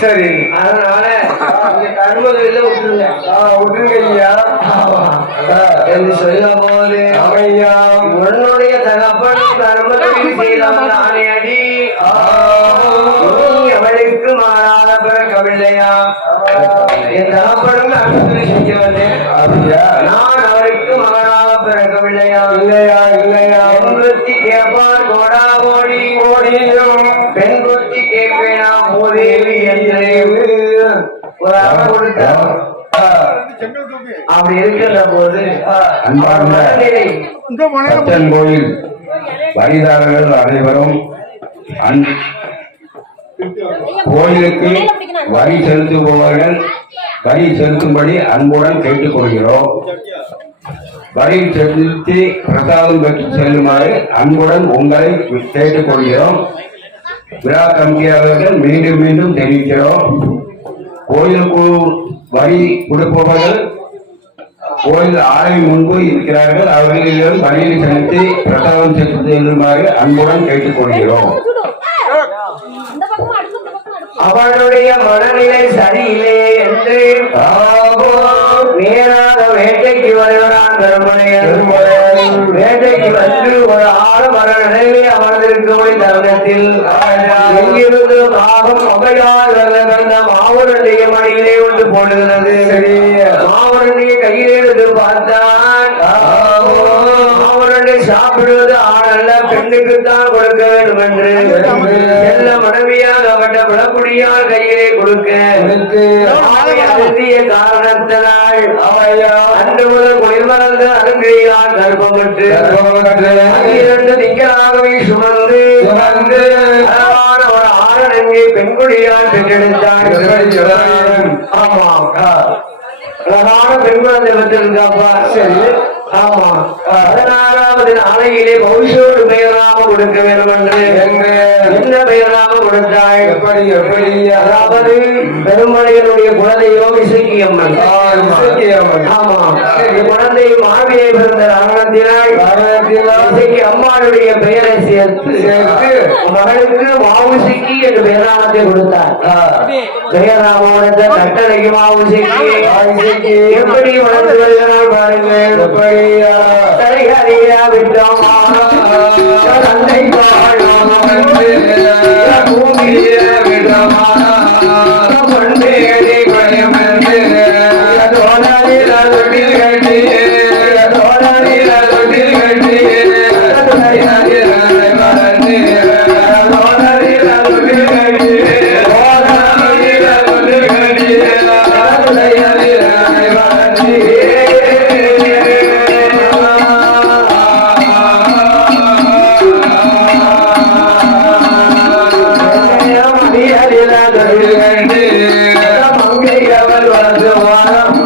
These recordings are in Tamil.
சரி, அதனால கருமகளில விட்டுருங்க விட்டுருங்க ஐயா என்று சொல்லும் போது ஐயா உன்னுடைய தகப்பன் கர்மத்தில் செய்யலாம் தானே அடி அவளுக்கு மாறாத பிறக்கவில்லையா என் தகப்பனும் கர்மத்தில் செய்ய வந்தேன் நான் அவளுக்கு மகனாக பிறக்கவில்லையா இல்லையா இல்லையா பெண் கேட்பார் கோடா கோடி கோடியும் பெண் குத்தி கேட்பேனா போதேவி என்று ஒரு அறம் கொடுத்தார். அப்படி இருக்கின்ற போது கோயில் வரிதாரர்கள் அனைவரும் கோயிலுக்கு வரி செலுத்துபவர்கள் வரி செலுத்தும்படி அன்புடன் கேட்டுக் கொள்கிறோம். வரி செலுத்தி பிரசாதம் பெற்று செல்லுமாறு அன்புடன் உங்களை கேட்டுக் கொள்கிறோம். விழா கமிட்டியாளர்கள் மீண்டும் மீண்டும் தெரிவிக்கிறோம். கோயிலுக்கு வரி கொடுப்பவர்கள் கோயில் ஆலயம் முன்பு இருக்கிறார்கள். அவர்களிடம் வரியில் செலுத்தி பிரசாதம் செலுத்தி செல்லுமாறு அன்புடன் கேட்டுக் கொள்கிறோம். அவனுடைய மனநிலை சரியில்லை என்று நேராக வேட்டைக்கு வருகிறான். வேட்டைக்கு வந்து ஒரு ஆறு மர நிலையிலே அமர்ந்திருக்கும் தருணத்தில் எங்கிருந்து பாகம் அவையால் வந்த மாவுரண்டிய மடியிலே ஒன்று போடுகிறது. மாவுரண்டிய கையிலே இருந்து பார்த்தான். மாவுரண்டை சாப்பிடுவது ஆணல்ல, பெண்ணுக்குத்தான் கொடுக்க வேண்டும் என்று செல்ல மனைவியாகப்பட்ட விளக்குடியால் கையிலே கொடுக்க அழுத்திய காரணத்தினால் அன்று முதல் குளிர்மறந்து அருங்கியால் கர்ப்பப்பட்டு 12 திங்களாகவே சுமந்து அழகான ஒரு ஆரணங்கே பெண்குடியால் பெற்றெடுத்தார். ஆமா, அழகான பெண் குழந்தை பெற்றிருக்காப்பா. சரி, ஆமா. 16வது நாளையிலே பௌஷோடு பெயராம கொடுக்க வேண்டும் என்று என்ன பெயராம கொடுத்தாள்? எப்படி எப்படி? அதாவது பெருமலையனுடைய குழந்தையோ இசைக்கு அம்மன். ஆமா, குழந்தை மாவியை பிறந்த ராகத்தினால் இசைக்கு அம்மாளுடைய பெயரை சேர்த்து மகளுக்கு மாவுசிக்கி என்று பெயராமத்தை கொடுத்தார். பெயராமோட கட்டளைக்கு மாவுசிக்கி எப்படி வளர்ந்து வருகிறார் பாருங்கள். தலைகறியா விட்டோம் தந்தை பூமிய விடமா பண்டேடி கயம் தோழரில் கட்டி தோழரில் கட்டி மங்கை அவள் வளர்ந்து வாரம்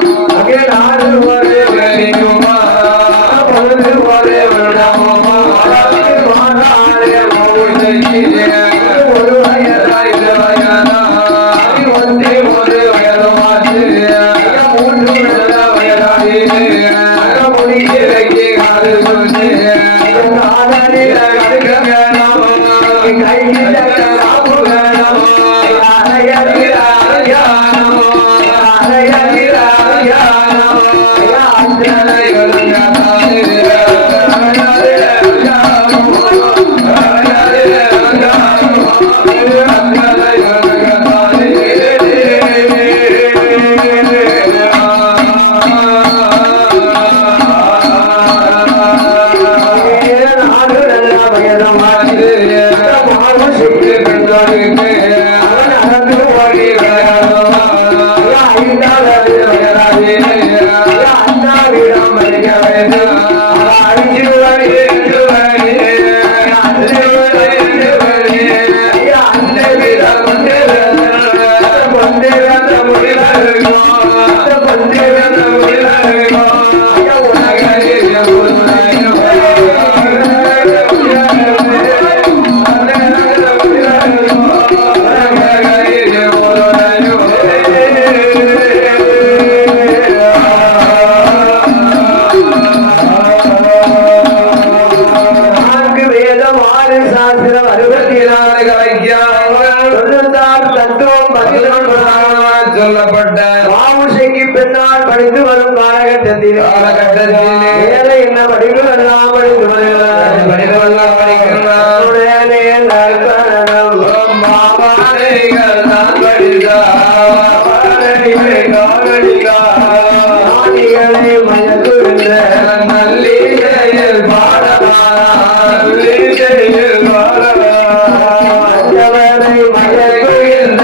அண்ணாவிடம் படிக்க வேண்டும் அஞ்சு வழி எட்டு வழி அஞ்சு வழி எட்டு வழி அண்ணவிடம் கொண்டு வந்த முடிவருக்கும் கொண்டு வந்த முடிவருக்கும் சொல்லப்பட்ட மாவுசைக்கு பின்னால் படித்து வரும் காலகட்டத்தில் வேலை என்ன படிப்புகள்லாம் படித்து வருகிறார் படிப்புகள்லாம் படிக்கிறார் மாமானைகள் தான் படித்தாரை மயக்குகின்ற நல்லிசையில் பாடலாசையில் பாடலாரை மயக்குகின்ற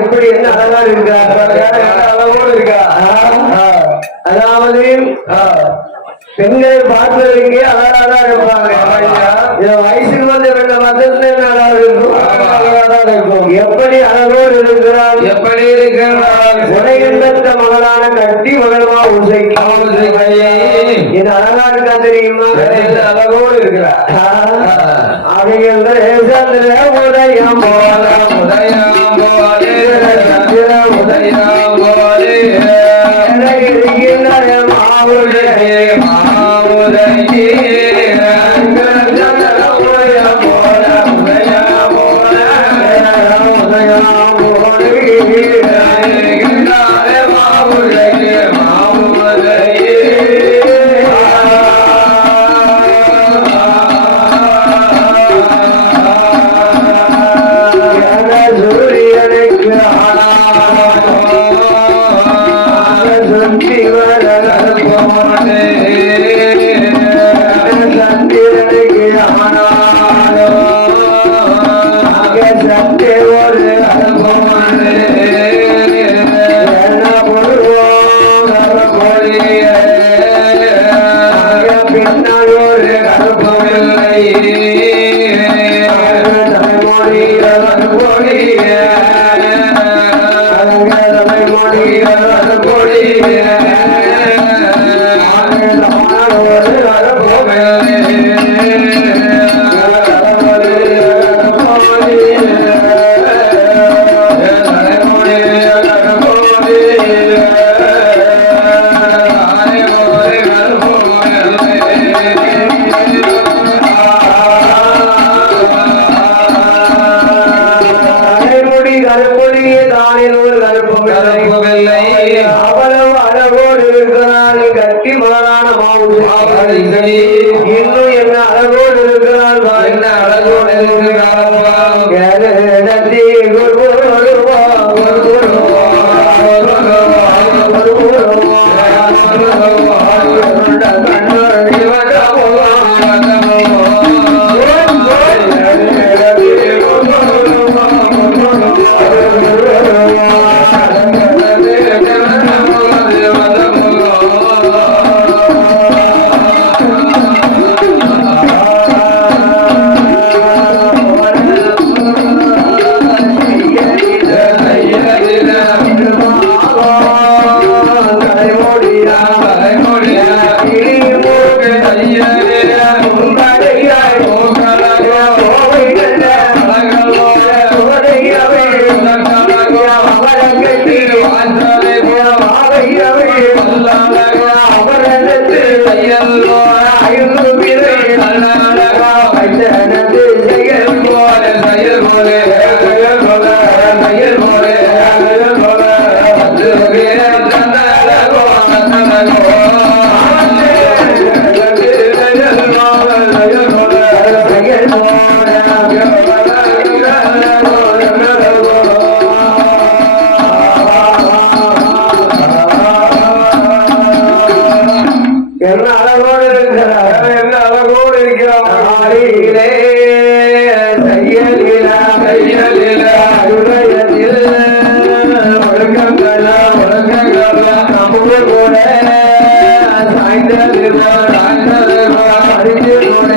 எப்படி என்ன அழகா இருக்கா அளவோடு இருக்கா அதாவது பெண்களை பார்ப்பதற்கு அழகாதான் இருப்பாங்க வயசுக்கு வந்து ரெண்டு மதத்துல அழகாதான் இருக்கும் எப்படி அழகோடு இருக்கிறார் எப்படி இருக்கிறார் உடையந்த மகளான கட்டி மகளமா உசைக்கு இது அழகா இருக்கா தெரியுமா அழகோடு இருக்கிறார் அவங்க உதயம் போல உதயம் போலே உதயம் போலே மாவுடைய மாவுடைய அவ்வளவு அழகோடு இருக்கிறாள் கட்டி மகளான மாவுசை இன்னும் என்ன அழகோடு இருக்கிறாள் என்ன அழகோடு இருக்கிறாள் என்ன அழகோடு இருக்கிறார், என்ன அழகோடு இருக்கிறார். தையலிலா தையலிலா உதயத்தில் ஒழுக்கங்களா ஒழுக்கங்களா நம்ம கூட சாய்ந்ததிலா சாய்ந்ததிலா அறிந்து கூட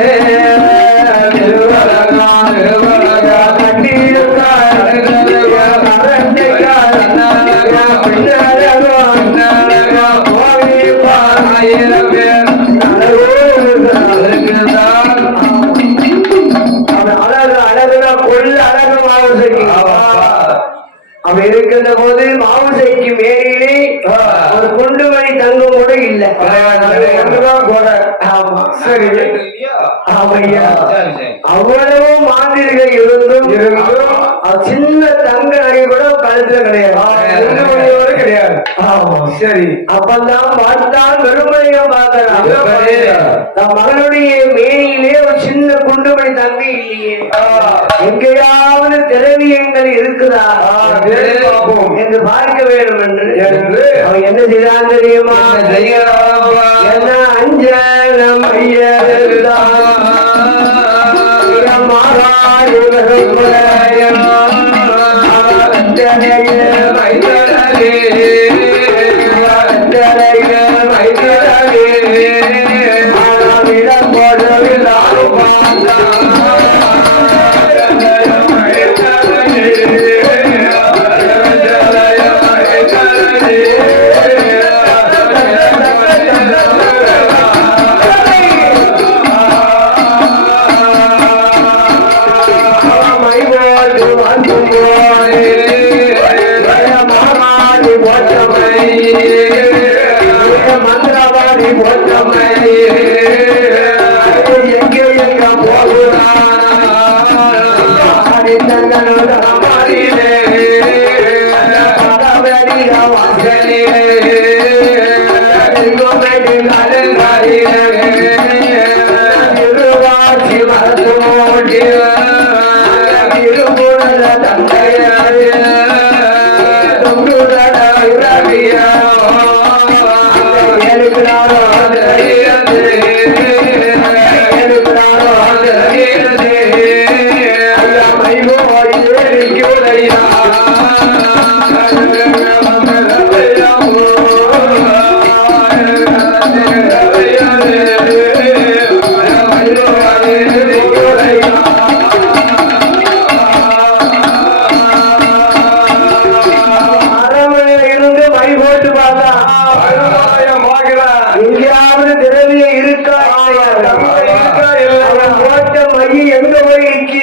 திருவரகா திருவரகா கட்டியிருக்கா அழகழகா அரண்யக்கா அண்ணழகா பின்னழகா அண்ணழகா கோவி பாராயிரம் பேர் அழகு அழகுனா கொள்ள அழகு மாவுசைக்கு அவன் இருக்கின்ற போது மாவுசைக்கு மேலே ஒரு குண்டு மணி தங்கம் கூட இல்லை. ஆமா சரி ஆமையா அவ்வளவு மாந்திரிகள் இருந்தும் சின்ன தங்க நகை கூட கழுத்துல கிடையாது, கிடையாது. ஆமா சரி அப்பதான் பார்த்தான் வெறுமையும் பார்த்தான் நம் மகனுடைய மேனியிலே ஒரு சின்ன குண்டுமணி தங்கை இல்லையே, எங்கேயாவது திரவியங்கள் இருக்குதா என்று பார்க்க வேண்டும் என்று அவன் என்ன செய்தான் தெரியுமா? என்ன அஞ்சலம் மந்திரவாதி போற்றமை எங்கே எங்க போகிறான் எங்கேயாவது திரவிய இருக்கா போட்ட மைய எங்க போயிருக்கு?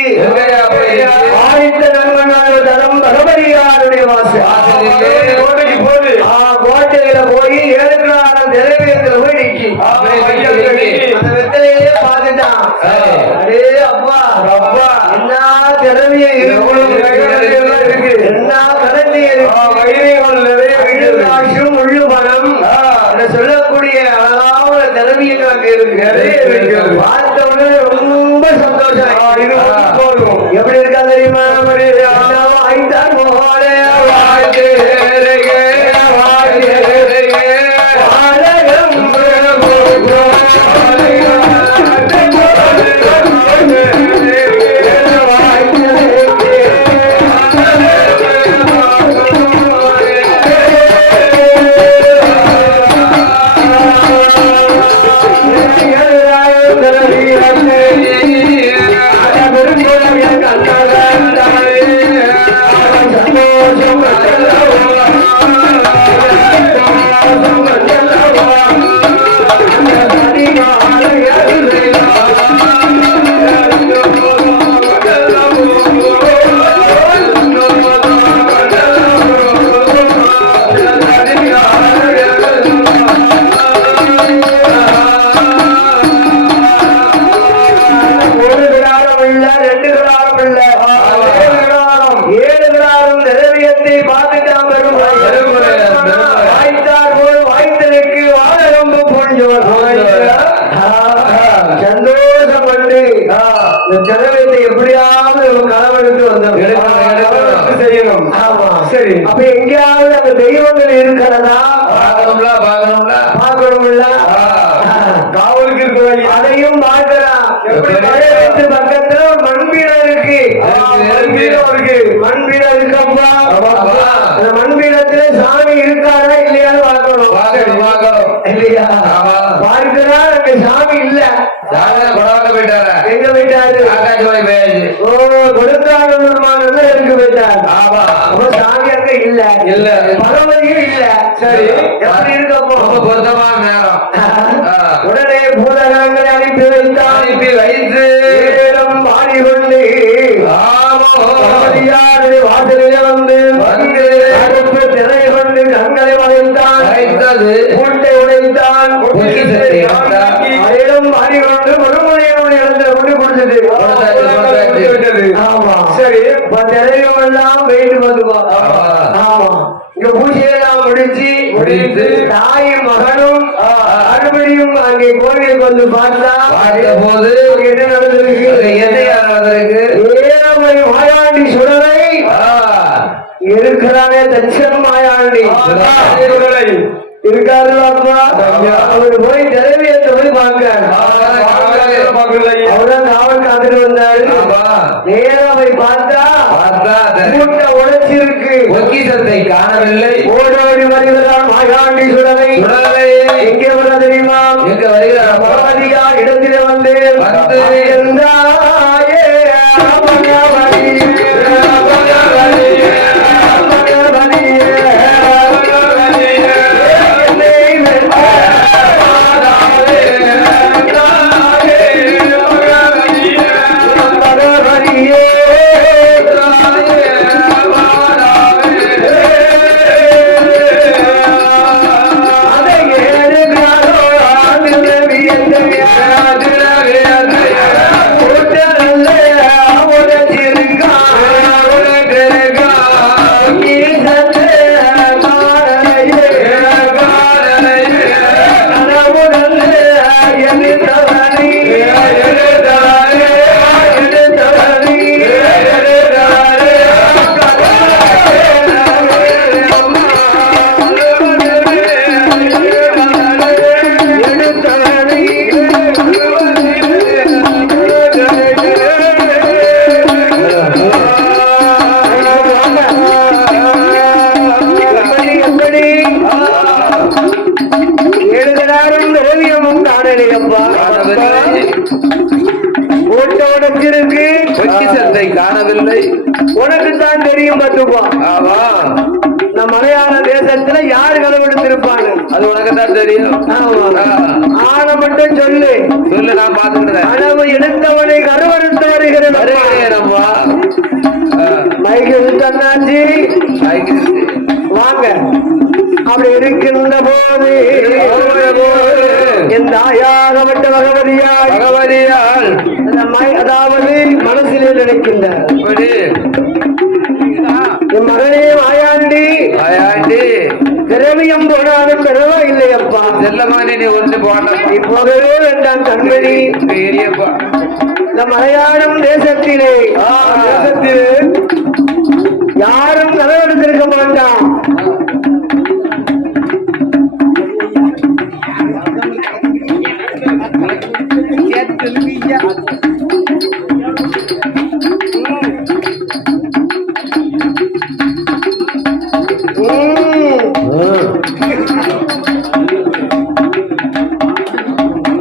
ஆதித்த நண்பனான தரம் பகவதியாருடைய கோட்டையில போய் 7 திரவியத்துல போய் நிக்கி அந்த வெத்தலையே பார்த்துட்டான். அடே அப்பா அப்பா என்ன திரவிய இருக்கு, என்ன கலந்தி வைரகாசும் முள்ளு பணம் சொல்லக்கூடிய அழகான திறமையில் அங்க இருக்கு. பார்த்தவொடனே ரொம்ப சந்தோஷம். எப்படி இருக்கா தெரியுமா? ஐந்தான் போல வாழ்க்கை சரி. அப்ப எங்கேயாவது அந்த தெய்வங்கள் இருக்கிறதா? பார்க்கணும்ல. காவலுக்கு இருக்க வழி அதையும் பார்க்கலாம். எப்படி பழைய பக்கத்துல ஒரு மண்பீடம் இருக்கு. மண்பீடம் இருக்கப்பா. அந்த மண்பீடத்துல சாமி இருக்காரா இல்லையான்னு பார்க்கணும். இல்லையா? பார்க்கிறா அங்க சாமி இல்ல. எங்க போயிட்டாரு? ஓ, கொடுத்தாங்க எங்க போயிட்டாரு? அப்ப சாமி அங்க இல்ல. பகவதியும் இல்ல. சரி, எப்படி இருக்கப்போ பொருத்தமான நேரம். உடனே பூதகங்களை அனுப்பி வைத்து நேரம் பாடிக்கொண்டு வாசலிலே வந்து அடுப்பு திரை கொண்டு கண்களை வளைத்தான். பூட்டை உடைத்தான். அதையிடம் பாடிக்கொண்டு மறுமுறையோட இடத்துல கொண்டு கொடுத்தது. ஆமா, சரி. திரையும் எல்லாம் வெயிட்டு பார்த்துக்கோ. ஆமா, இங்க பூஜையெல்லாம் முடிச்சு தாயும் மகனும் மறுபடியும் அங்கே கோவிலுக்கு வந்து பார்த்தா போது என்ன நடந்திருக்கு? ஏழமை மாயாண்டி சுடலை இருக்கிறானே தட்சன் மாயாண்டி இருக்காரு. அவர் போய் தலைவியத்தை போய் பார்க்க அவர்தான் காவல் காத்துட்டு வந்தாரு. நேரம் போய் பார்த்தா மூட்டை உடைச்சிருக்கு. பொக்கிஷத்தை காணவில்லை. ஓடோடி வருகிறார் மாயாண்டி சுடலை. எங்கே வர தெரியுமா? எங்க வருகிறார்? இடத்திலே வந்து காணவில்லை. உனக்கு தான் தெரியும் பார்த்துப்பா. நம் மலையாள தேசத்துல யாரு களவெடுத்திருப்பாங்க அது உனக்கு தான் தெரியும். ஆன மட்டும் சொல்லு. நான் பார்த்துக்கிறேன். அளவு எடுத்தவனை கருவறுத்து வருகிறேன். மைக்கு எடுத்தாச்சு. வாங்க. அப்படி இருக்கின்ற போது என் தாயாகப்பட்ட பகவதியால் அதாவது மனசிலே நினைக்கின்றார். என் மகனே மாயாண்டி திரவியம் போனாலும் பரவாயில்லையப்பா. செல்லமானே நீ ஒன்று போன இப்போதே வேண்டாம் கண்மணி. இந்த மலையாளம் தேசத்திலே யாரும் கதவெடுத்திருக்க மாட்டான்.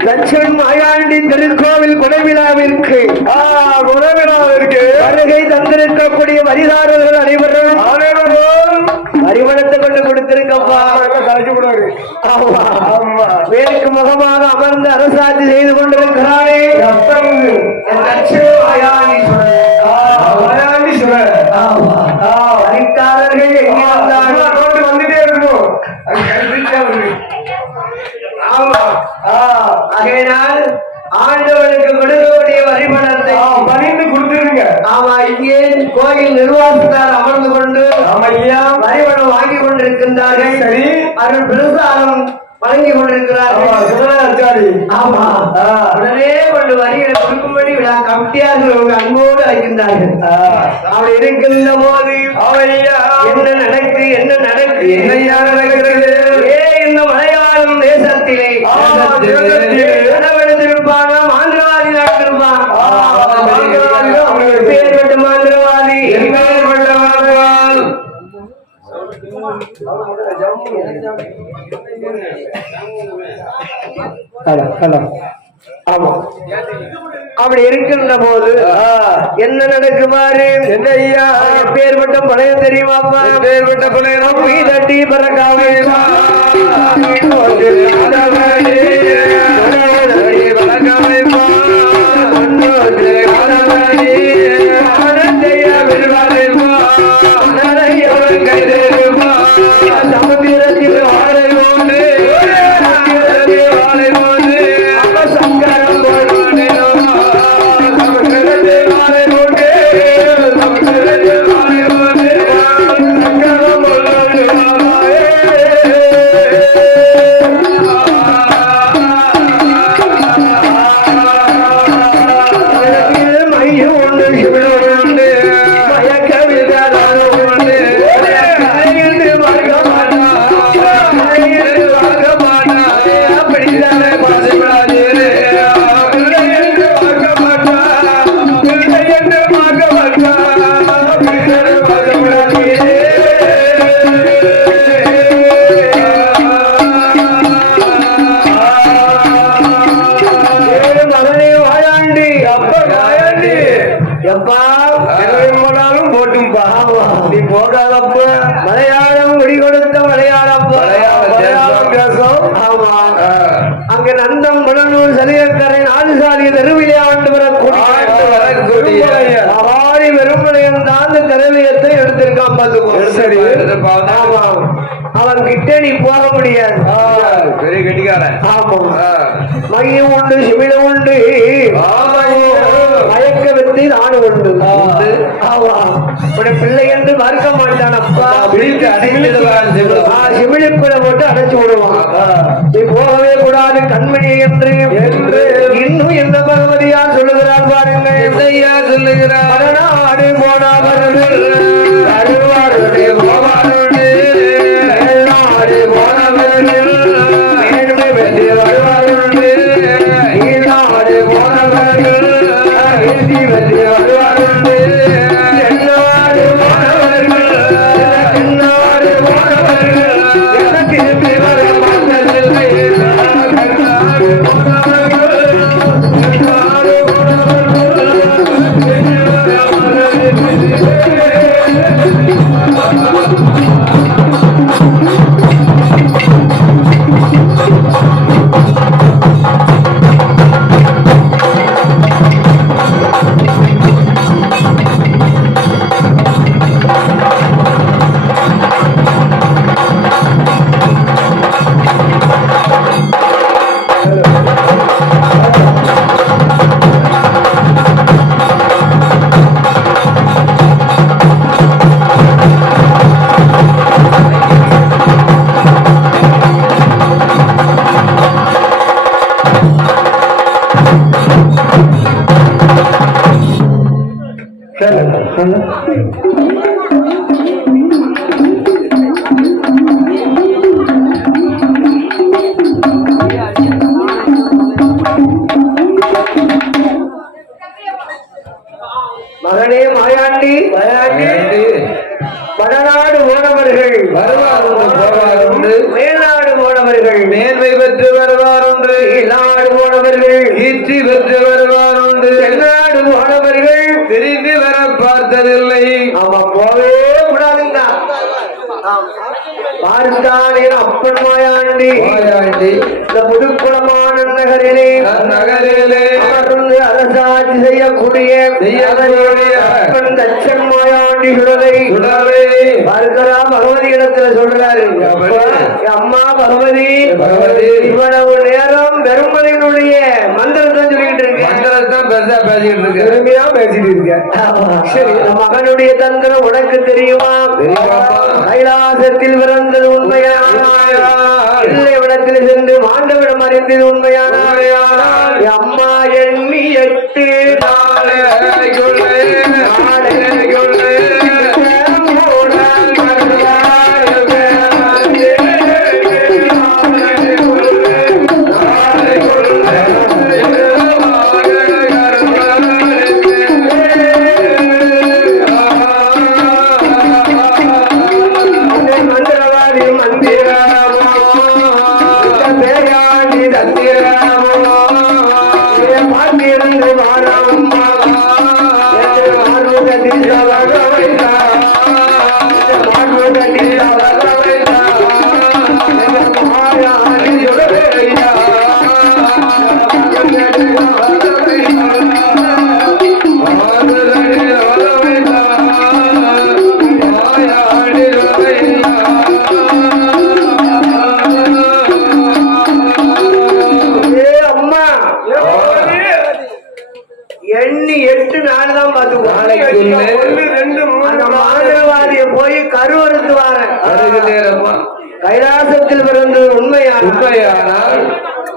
தட்சன் மாயாண்டி திருக்கோவில் குடவிழாவிற்கு வருகை தந்திருக்கக்கூடிய வரிதாரர்கள் அனைவரும் அறிவனத்தை கொண்டு கொடுத்திருக்கப்பா. வேலைக்கு முகமாக அமர்ந்து அரசாட்சி செய்து கொண்டிருக்கிறாரே வரிக்காரர்கள் எங்கே வந்தாலும் வந்துட்டே இருக்கணும். ஆகையினால் ஆண்டவனுக்கு கொடுக்கக்கூடிய வரிபணத்தை பணிந்து கொடுத்துருங்க. ஆமா, இங்கே கோயில் நிர்வாகத்தார் அமர்ந்து கொண்டு வரிபணம் வாங்கி கொண்டிருக்கின்றார்கள். சரி, அவர்கள் பிரசாரம் வழங்கி கொண்டிருக்கிறார்கள். ஆமா, உடனே கொண்டு வரிகளை கொடுக்கும்படி விழா கமிட்டியார்கள் அன்போடு அழைக்கின்றார்கள். அவள் இருக்கின்ற போது என்ன கனவெடுத்திருப்பாங்க மாந்திரவாதி நடத்திருப்பான் பேர்பட்ட மாந்திரவாதி ஆமா அப்படி இருக்கின்ற போது என்ன நடக்குமாறு என்னையா பேர்பட்ட பழையம் தெரியுமாப்பா பேர்பட்ட பழையம் தட்டி பறக்காவே சமுத்திரத்தில் வாழை கொண்டு மலையாளம் குடி கொடுத்த மலையாளம் அங்க நந்தம் புலனூர் சலியக்கரை நாடுசாலி தெருவிலே ஆண்டு வரக்கூடிய வெறுமனையம் தான் அந்த திரவியத்தை எடுத்திருக்கான் அவன் கிட்ட நீ போக முடியாது பெரிய கெட்டிக்காரன் மையம் உண்டு சிமிடம் உண்டு மயக்க வித்து நானும் உண்டு பிள்ளை என்று மறுக்க மாட்டான் அப்பா சிமிழிப்பிட போட்டு அடைச்சு விடுவான் நீ போகவே கூடாது கண்மணி என்று இன்னும் எந்த பகவதியார் சொல்லுகிறார் பாருங்க எந்தையா சொல்லுகிறார் நாடு போனவர்கள் அழுவாருடைய போவாருடைய நாடு போனவர்கள் மேன்மை பெற்று வருவாருடைய நாடு போனவர்கள் வெற்றி பெற்று வருவாருடைய மகனே மாயாண்டி வடநாடு போனவர்கள் வருவாருண்டு மேல்நாடு போனவர்கள் மேன்மை பெற்று வருவாருண்டு நாடு போனவர்கள் ஈற்றி பெற்று வருவாருண்டு தென்னாடு போனவர்கள் திரும்பி வர பார்த்ததில்லை ஆமா போவே கூடாதுங்க பார்த்தானே அப்பன் மாயாண்டி இந்த புதுக்குளமான நகரிலே அமர்ந்து அரசாட்சி செய்யக்கூடிய அப்பன் தச்சன் மாயாண்டி சுடலை பார்க்கிறா பகவதி இடத்துல சொல்றாரு அம்மா பகவதி இவ்வளவு நேரம் பெருமலையினுடைய மந்திரத்தை சொல்லிட்டு இருக்கு மந்திரத்தான் பெருசா பேசிட்டு இருக்கு பெருமையா பேசிட்டு இருக்க சரி மகனுடைய தந்திரம் உனக்கு தெரியுமா கைலாசத்தில் பிறந்தது உண்மையான இடத்தில் சென்று மாண்டவிடம் அறிந்தது உண்மையான அம்மா எண்ணி 8 நாள் நேரமா கைலாசத்தில் பிறந்தது உண்மையானால்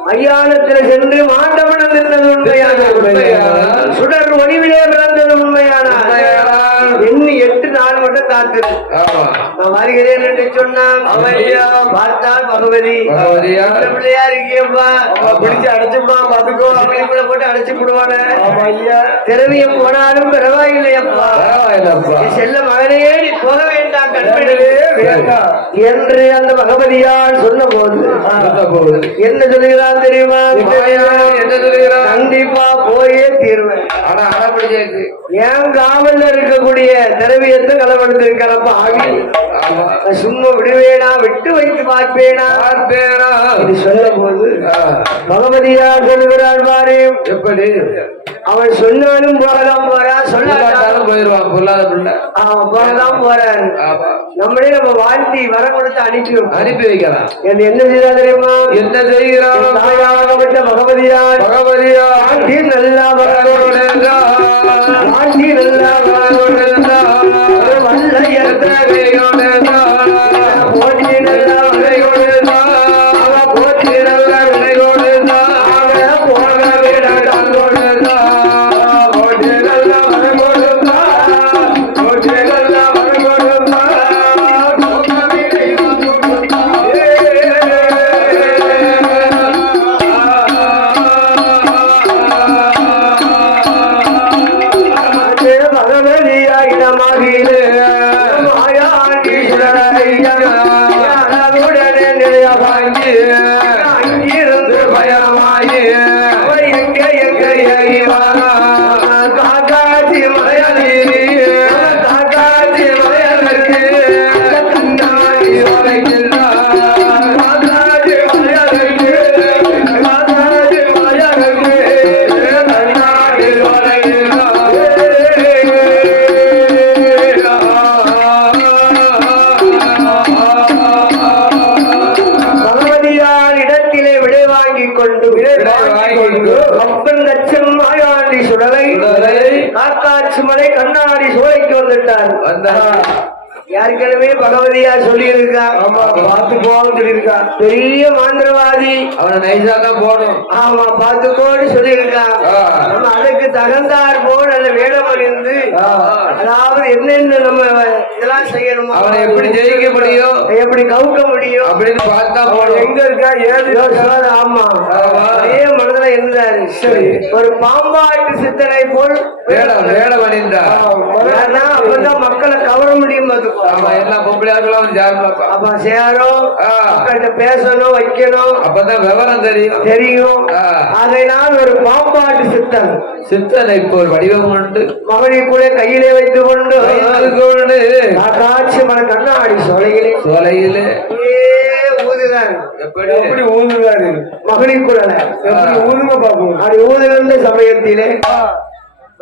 மையானத்தில் சென்று மாண்டவனம் நின்றது உண்மையானால் சுடர் வடிவிலே பிறந்தது உண்மையானால் எண்ணி 8 நாள் மட்டும் காத்து நான் வருகிறேன் என்று சொன்னான் அவரையா பார்த்தால் பகவதி பிள்ளையா இருக்கியப்பா பிடிச்சு அடைச்சுப்பா பாத்துக்கோ அப்படின்னு போட்டு அடைச்சு விடுவானே திறமைய போனாலும் பரவாயில்லையப்பா செல்ல மகனே நீ போக வேண்டாம் கண்மணியே என்று அந்த பகவதியால் சொன்ன போது என்ன சொல்லுகிறான் தெரியுமா? என்ன சொல்லுகிறான்? கண்டிப்பா போயே தீர்வேன். ஆனா ஏன் காவல்ல இருக்கக்கூடிய திரவியத்தை கலவெடுத்திருக்கிறப்ப ஆகி சும்மா விடுவேனா விட்டு வைத்து பார்ப்பேனா இது சொல்ல போது பகவதியார் சொல்லுகிறாள் பாரு. எப்படி அவன் சொன்னாலும் போறதான் போறான் சொல்லாலும் போயிடுவான் பொல்லாத பிள்ளை அவன் போறதான் போறான். நம்மளே நம்ம வாழ்த்தி வர கொடுத்து அனுப்பி வைக்கலாம். என்ன செய்யறா தெரியுமா? என்ன செய்கிறான்? தாயாகப்பட்ட பகவதியார் ஆண்டி நல்லா ஆண்டி நல்லா போட்டி நல்லா போட்டி நல்லா அங்கிருந்து பயமாயி காக்காட்சி மலையாளி காக்காட்சி மலையாளருக்கு கண்ணாடி வரைக்கின்றார் காக்காட்சி மலையாளருக்கு காக்காட்சி மலையாளருக்கு கண்ணாடி வரைக்கின்றார். இடத்திலே விடை வாங்கிக் கொண்டு அப்பன் லட்சம் மாயாண்டி சுடலை காக்காட்சி மலை கண்ணாடி சோலைக்கு வந்துட்டார். ஏற்கனவே பகவதியா சொல்லி இருக்கா பார்த்து போன்னு சொல்லியிருக்கா. பெரிய மாந்திரவாதி அவனை நைசா தான் போகணும். ஆமா பார்த்துக்கோன்னு சொல்லியிருக்கா. நம்ம அதுக்கு தகுந்தார் போல் நல்ல வேடம் அணிந்து அதாவது என்னென்ன நம்ம இதெல்லாம் செய்யணுமோ அவனை எப்படி ஜெயிக்க முடியும் எப்படி கவுக்க முடியும் அப்படின்னு பார்த்தா போனோம். எங்க இருக்கா ஏது? ஆமா அதே மனதுல இருந்தாரு. சரி ஒரு பாம்பாட்டு சித்தனை போல் வேடம் அணிந்தார். அப்பதான் மக்களை கவர முடியும். எல்லாம் அப்ப சேரும் பேசணும் வைக்கணும் அப்பதான் விவரம் தெரியும். அதனால் ஒரு பாம்பாட்டு சித்தனை ஒரு வடிவம் கொண்டு மகனை கூட கையிலே வைத்துக் கொண்டு காட்சி மன கண்ணாடி சோலையிலே ஊதுதான். எப்படி ஊதுவாரு மகனை குரலை எப்படி ஊதுங்க பாப்போம். அப்படி ஊதுகின்ற சமயத்திலே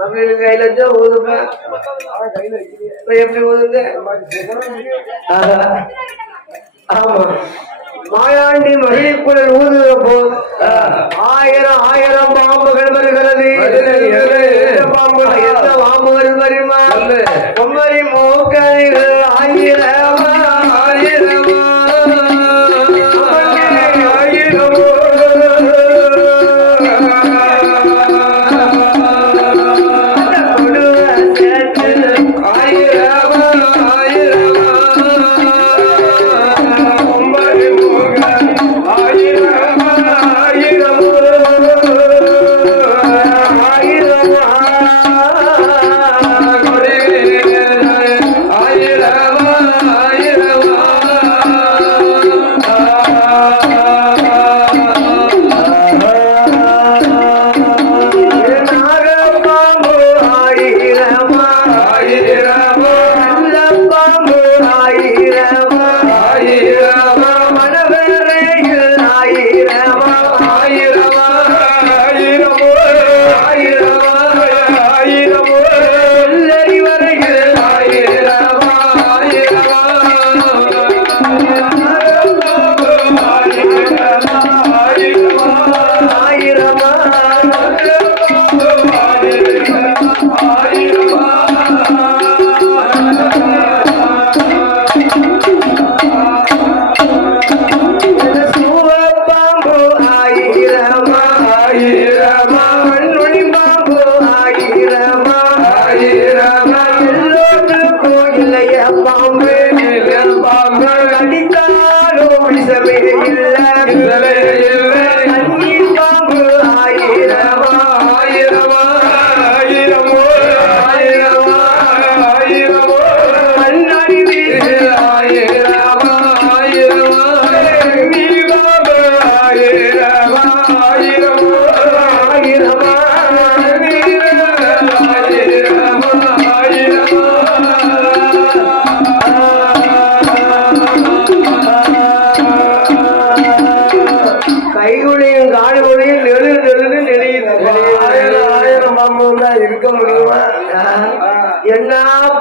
மகளிர் கையில வச்சா ஊதுங்க எப்படி ஊதுங்க. ஆமா மாயாண்டி மகளிர் குரல் ஊதுகிற போது 1000 பாம்புகள் வருகிறது. எந்த பாம்புகள் வருமா? பொம்மரி மூக்கைகள் 1000 ஆயிரம்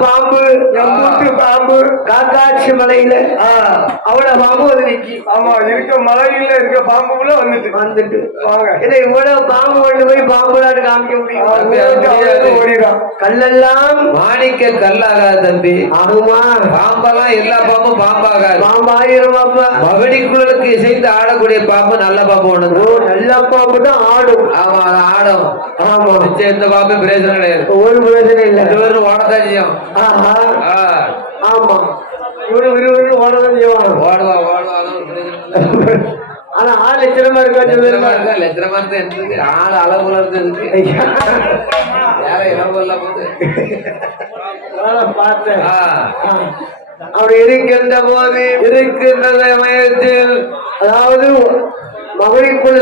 பாம்பு எம்புட்டு பாம்பு காக்காட்சி மலையில அவ்வளவு பாம்பு வந்து நிக்கி. ஆமா இருக்க மலையில இருக்க பாம்புக்குள்ள வந்துட்டு வாங்க. இதை இவ்வளவு பாம்பு கொண்டு போய் பாம்புலாட்டு காமிக்க முடியும்? ஓடிடும். கல்லெல்லாம் மாணிக்க கல்லாகாது தம்பி. ஆகுமா? பாம்பெல்லாம் எல்லா பாம்பும் பாம்பாகாது. பாம்பாயிரம் பாம்பா. மகடிக்குள்ளலுக்கு இசைந்து ஆடக்கூடிய பாம்பு நல்ல பாம்பு ஒண்ணு. நல்ல பாம்பு தான் ஆடும். ஆமா அது ஆடும். ஆமா நிச்சயம் எந்த பாம்பு பிரயோஜனம் கிடையாது. ஒரு பிரயோஜனம் இல்ல. இருவரும் ஓடத்தான் செய்யும். ஆமா இவரு ஓடதான் செய்வாங்க. ஓடுவா அதான் ஒரு பிரயோஜனம் இல்லை. ஆனா ஆள் லட்சணமா இருக்கா? லட்சணமா இருந்தா எனக்கு ஆள் அளவுல இருந்ததுக்கு வேற இளவெல்லாம் போது பார்த்தேன். அவர் இருக்கின்ற போது இருக்கின்ற சமயத்தில் அதாவது மகளிக்குள்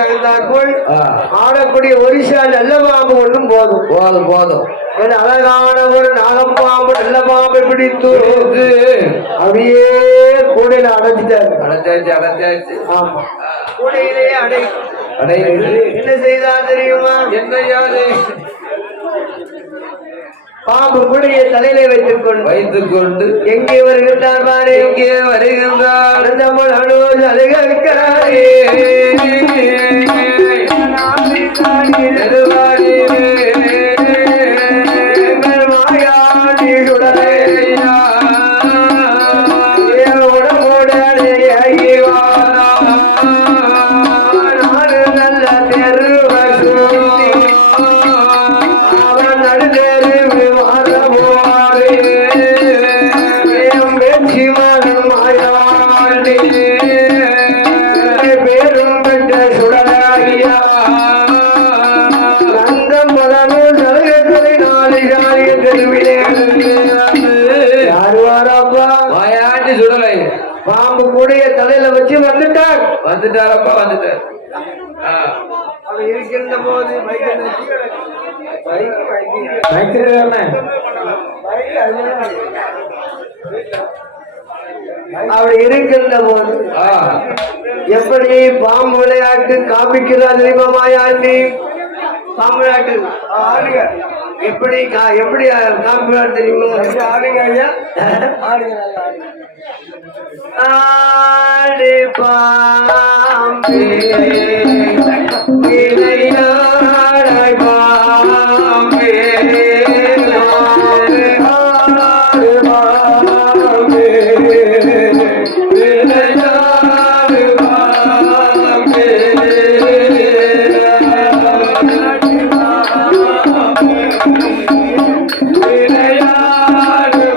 தகுந்தாற்போல் ஆடக்கூடிய ஒரிசா நல்ல பாம்பு ஒன்றும் போதும். அழகான ஒரு நாகப்பாம்பு நல்ல பாம்பை பிடித்து அப்படியே கூடையில அடைச்சிட்டாரு. ஆமா கூடையிலேயே அடை என்ன செய்தா தெரியுமா? என்னையாது பாம்பு கூடையை தலையிலே வைத்துக் கொண்டு எங்கே வருகின்றார் பாரு, எங்கே வருகின்றார் தமிழ் அனுபவ அழகாரே மாயாண்டி சுடரே பாம்பு கூடைய தலையில வச்சு வந்துட்டாரப்பா. இருக்கின்ற போது அவர் இருக்கின்ற போது எப்படி பாம்பு விளையாட்டு காமிக்கிறார் தெரியுமா? மாயாண்டி பாம்பு விளையாட்டு ஆடுங்க. எப்படி காமிக்கிறார் தெரியுமா? ஆடுங்க ஐயா, ஆடுங்க நல்லா ஆடு பாம்பே விளையாடாய் பாம்பே ஆடு பாம்பே விளையாடு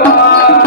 பாம்பே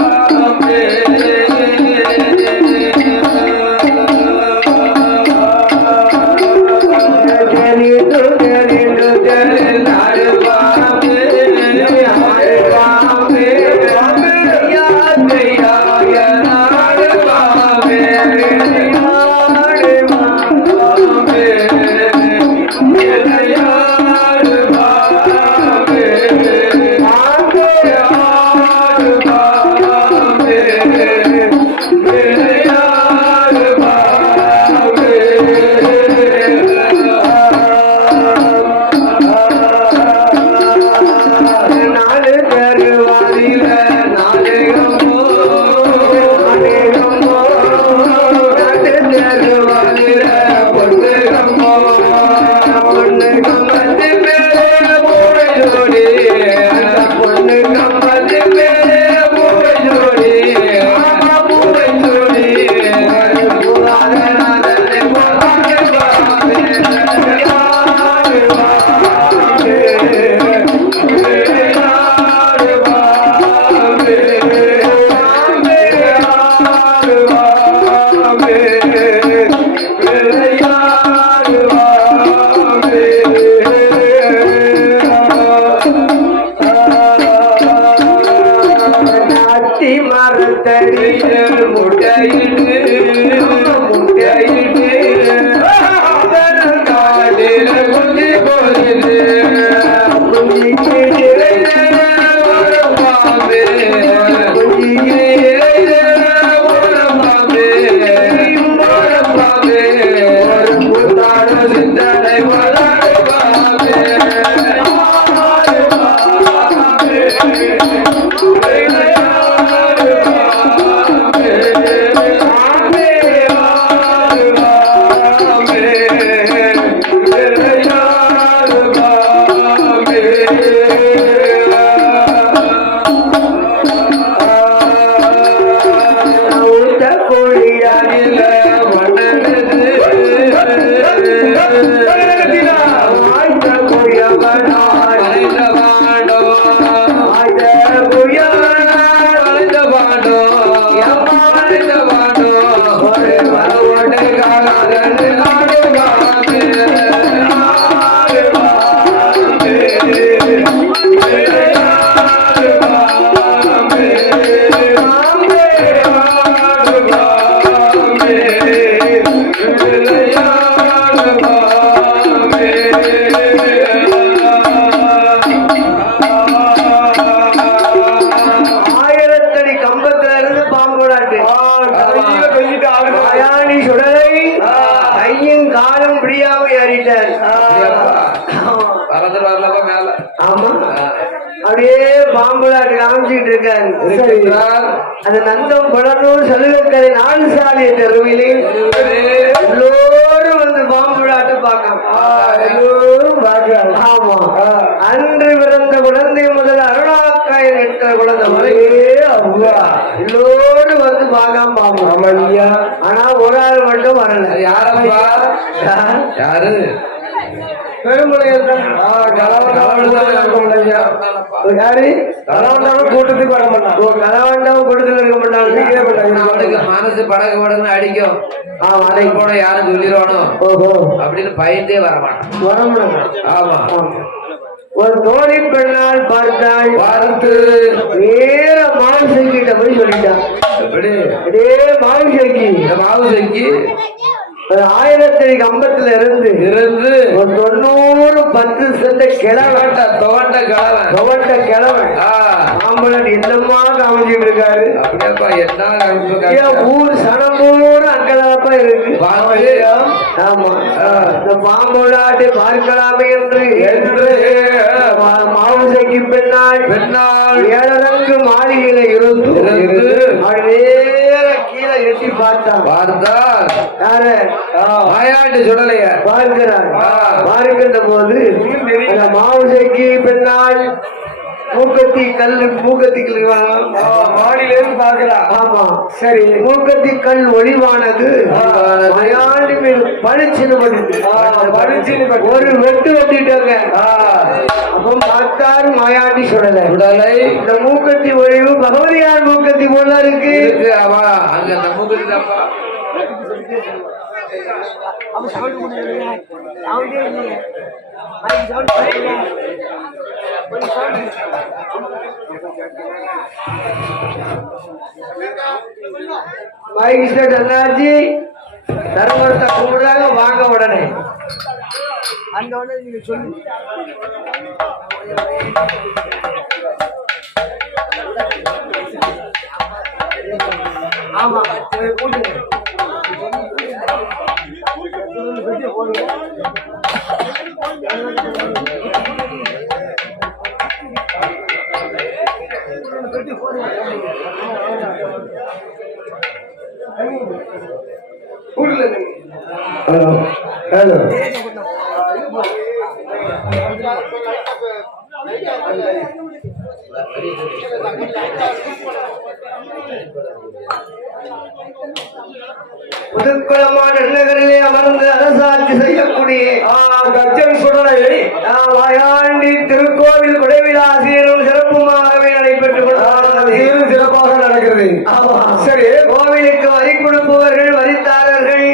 வரலப்பா மேல. ஆமா அப்படியே பாம்புலாட்டு காமிச்சுக்கிட்டு இருக்காரு. இருக்கிறார். அது நந்தம் புலனூர் சலுகைக்கரை 4 சாலை தெருவிலே எல்லோரும் வந்து பாம்புலாட்டு பார்க்கலாம். எல்லோரும் பார்க்கலாம். ஆமா அன்று பிறந்த குழந்தை முதல் அருணாக்காய் என்ற குழந்தை வரையே எல்லோரும் வந்து பார்க்காம பாம்பு. ஐயா ஆனா ஒரு ஆள் மட்டும் வரல. யாரப்பா? யாரு? பெருமுளையர் யாரு? கலவண்டாவும் கூட்டத்துக்கு வர மாட்டான். கலவண்டாவும் கூட்டத்தில் இருக்க மாட்டாங்க. அவனுக்கு மனசு படகு படகுன்னு அடிக்கும். அதை போன யாரும் சொல்லிடுவானோ அப்படின்னு பயந்தே வரமாட்டான். ஆமா ஒரு தோழி பெண்ணால் பார்த்தாள். பார்த்து நேர மாவுசைக்கிட்ட போய் சொல்லிட்டான். மாவுசைக்கு 1050 இருந்து ஒரு 90 10 கிழவன் துவண்ட கிழவன் ஆம்பளன் என்னமா காமிச்சிட்டு இருக்காரு. அப்படியாப்பா என்ன ஊர் சனம்பூர் அங்கதாப்பா இருக்கு. ஆமா இந்த பாம்புலாட்டை பார்க்கலாமே என்று மாவுசைக்கு பெண்ணால் 7 மாளிகையில இருந்து நேர கீழே எட்டி பார்த்தா யாரு மாயாண்டி சுடலைய பார்க்கின்ற போது மாவுசைக்கு பெண்ணால் மூக்கத்தி மாடியிலிருந்து பார்க்கலாம். ஆமா சரி மூக்கத்தி கல் ஒளிவானது மயாண்டி மேல் பளிச்சுன்னு ஒரு வெட்டு வெட்டிட்டாங்க. அப்ப பார்த்தாரு மாயாண்டி சுடலை. இந்த மூக்கத்தி ஒளிவு பகவதியார் மூக்கத்தி போல இருக்கு. அங்க அந்த மூக்கத்தி தப்பா அண்ணாஜி தர்மத்தை கும்பிடுறாங்க. வாங்க உடனே அந்த உடனே நீங்க சொல்லு. ஆமா ஹலோ புதுக்குளமான நகரிலே அமர்ந்து அரசாட்சி செய்யக்கூடிய கஜன் சுடலை வாயாண்டி திருக்கோவில் குடைவிலாசியரும் சிறப்புமாகவே நடைபெற்றுக் கொள்ளும். சிறப்பாக நடக்கிறது. சரி கோவிலுக்கு வரி கொடுப்பவர்கள் வரித்தாரர்கள்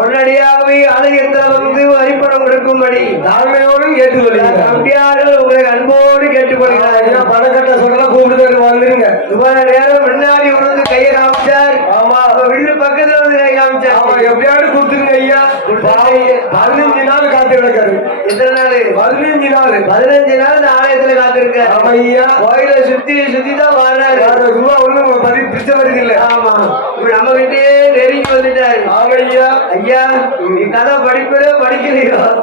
உடனடியாகவே ஆலயத்தில் வந்து வரிப்பணம் கொடுக்கும்படி தாழ்மையோடும் கேட்டுக்கொள்கிறார்கள். அப்படியார்கள் உங்களை அன்போடு கேட்டுக்கொள்கிறார்கள். பணக்கட்ட சொல்ல கூப்பிட்டு வந்துருங்க. இவ்வளவு நேரம் முன்னாடி உணர்ந்து கையை காமிச்சார். ஆமா வீட்டு பக்கத்துல வந்து கை காமிச்சார். எப்படியாவது கொடுத்துருங்க ஐயா. 15 நாள் காத்து கிடக்காரு. எத்தனை நாள்? 15 நாள். 15 நாள் இந்த ஆலயத்துல காத்திருக்க. ஆமா ஐயா கோயில சுத்தி தான் வர்றாரு. ரூபா ஒண்ணும் பிச்சை வருது இல்ல. ஆமா இப்ப நம்ம கிட்டே நெருங்கி வந்துட்டாரு. ஆமா ஐயா ஐயா நீ கதை படிக்கலையோ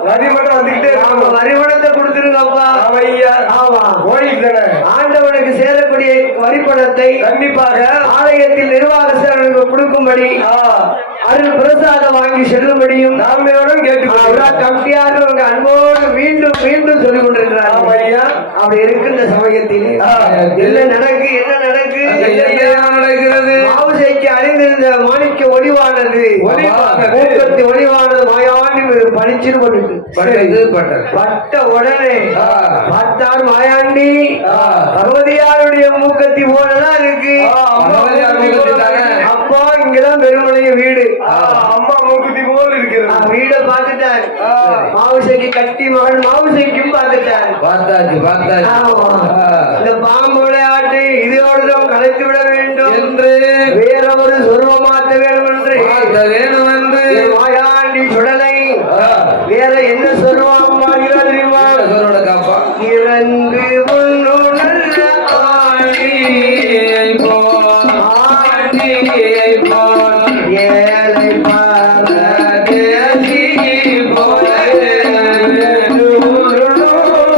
வரி மட்டும் வந்துகிட்டே வரிபணத்தை கொடுத்துருங்கப்பா. ஆமா ஐயா ஆமா கோயிலுக்கு ஆண்டவனுக்கு சேரக்கூடிய வரிப்பணத்தை கண்டிப்பாக ஆலயத்தில் நிர்வாக சேவர்களுக்கு கொடுக்கும்படி அருள் பிரசாதம் வாங்கி செல்லும்படியும் தாழ்மையோடும் கேட்டுக்கொள்கிறார். கம்பியாக உங்க அன்போடு மீண்டும் மீண்டும் சொல்லிக் கொண்டிருக்கிறார். அப்படி இருக்கின்ற சமயத்தில் என்ன நடக்கிறது? மாவுசைக்கு அறிந்திருந்த மாணிக்க ஒளிவானது மாயாண்டி பணிச்சுன்னு பட்ட உடனே பார்த்தார் மாயாண்டி பகவதியாருடைய மூக்கத்தி போலதான் இருக்கு. அப்பா இங்கதான் பெருமளைய வீடு. அம்மா மூக்குத்தி போல இருக்கு. வீட பார்த்துட்டார். மாவுசைக்கு கட்டி மகன் மாவுசைக்கும் பார்த்துட்டார். இந்த பாம்பு விளையாட்டு இதோடு கலைத்து விட வேண்டும் என்று வேற ஒரு சொருவமாற்ற வேண்டும் என்று மாயாண்டி சுடலை வேற என்ன சொருவம் தெரியுமா? இரண்டு ஏழை பாரதேசி போல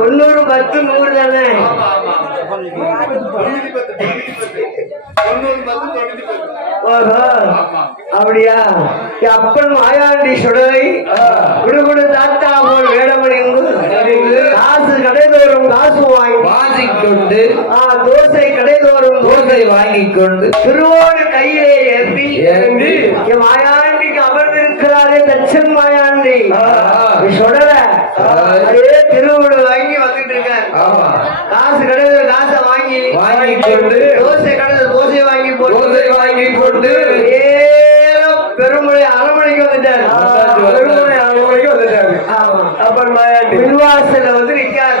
90 10 100 தானே? ஓஹோ, அப்படியா? அப்பன் மாயாண்டி சுடலை குடுகுடு தாத்தா போல் வேடமணிந்து காசு கடைதோறும் காசு வாங்கிக்கொண்டு தோசை கடைதோறும் தோசை வாங்கிக் கொண்டு திருவோடு கையிலே ஏந்தி ஏந்தி மாயாண்டிக்கு அமர்ந்திருக்கிறாரே தச்சன் மாயாண்டி சுடல அதே திருவோடு வாங்கி வந்துட்டு இருக்காரு. காசு கடையில காசை வாங்கி வாங்கிக்கொண்டு தோசை கடையில் தோசை வாங்கி தோசை வாங்கிக் கொண்டு பெருமளை அரண்மனைக்கு வந்துட்டாரு. பெருமுனை அறுவடைக்கு வந்துட்டாரு. அப்பன் மாயாண்டி பின்வாசல வந்து நிற்காரு.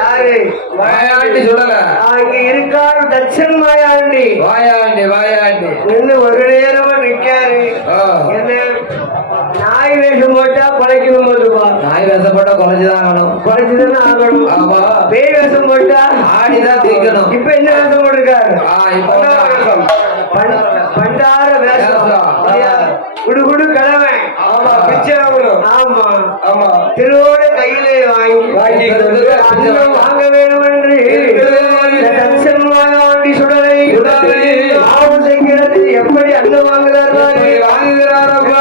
யாரு? வாயாண்டி சொல்லல இங்க இருக்காரு தச்சன் மாயாண்டி. வாயாண்டி வாயாண்டி நின்று ஒரு நேரமா நிற்காரு. என்ன நாய் வேஷம் போட்டா குலைக்கணும் போதுப்பா. நாய் வேசப்பட்ட குறைஞ்சுதான் ஆகணும். குறைச்சுதானே ஆகணும். ஆமா. பேய் வேஷம் போட்டா ஆடிதான் தீக்கணும். இப்ப என்ன வேஷம் போட்டிருக்காரு? இப்ப பண்டார வேஷம். குடுகுடு கிழமை. ஆமா, பிச்சை வாங்கணும். ஆமா ஆமா, திருவோட கையிலே வாங்கி அன்னம் வாங்க வேண்டும் என்று தச்சன் மாயாண்டி சுடலை பாவம் செய்கிறது. எப்படி அன்னம் வாங்குகிறார்? வாங்குகிறாரப்பா.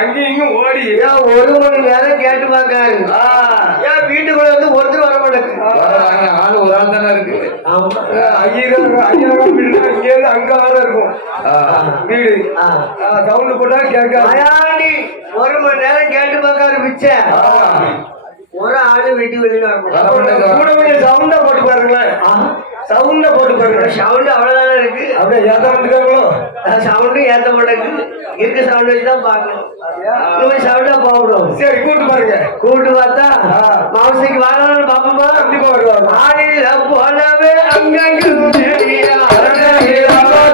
அங்கேயும் இங்கேயும் ஓடி ஒரு மணி நேரம் கேட்டு பார்க்காரு. ஏன் வீட்டுக்குள்ள வந்து ஒருத்தர் வர மாட்டேங்குது? ஆளு ஒரு ஆள் தானே இருக்கு. ஐயாயிரம் வீடு இங்க இருந்து அங்க வர இருக்கும் வீடு. சவுண்ட் போட்டா கேட்காது. மாயாண்டி ஒரு மணி நேரம் கேட்டு பார்க்காரு. பிச்சை ஒரு ஆளு வீட்டு வெளியில கூட கொஞ்சம் சவுண்டா போட்டு பாருங்களேன். சவுண்டா போட்டு பாருங்க. சவுண்ட் அவ்வளவுதானே இருக்கு. அப்படியே ஏத்த மாட்டேங்காங்களோ? சவுண்டு ஏத்த மாட்டேங்குது. இருக்க சவுண்ட் வச்சுதான் பாக்கணும். இன்னும் சவுண்டா போகணும். சரி, கூட்டு பாருங்க. கூட்டு பார்த்தா மாவசிக்கு வரணும்னு பாப்போமா? கண்டிப்பா வருவாங்க. ஆடில போனவே அங்கங்கு தேடியா போலமா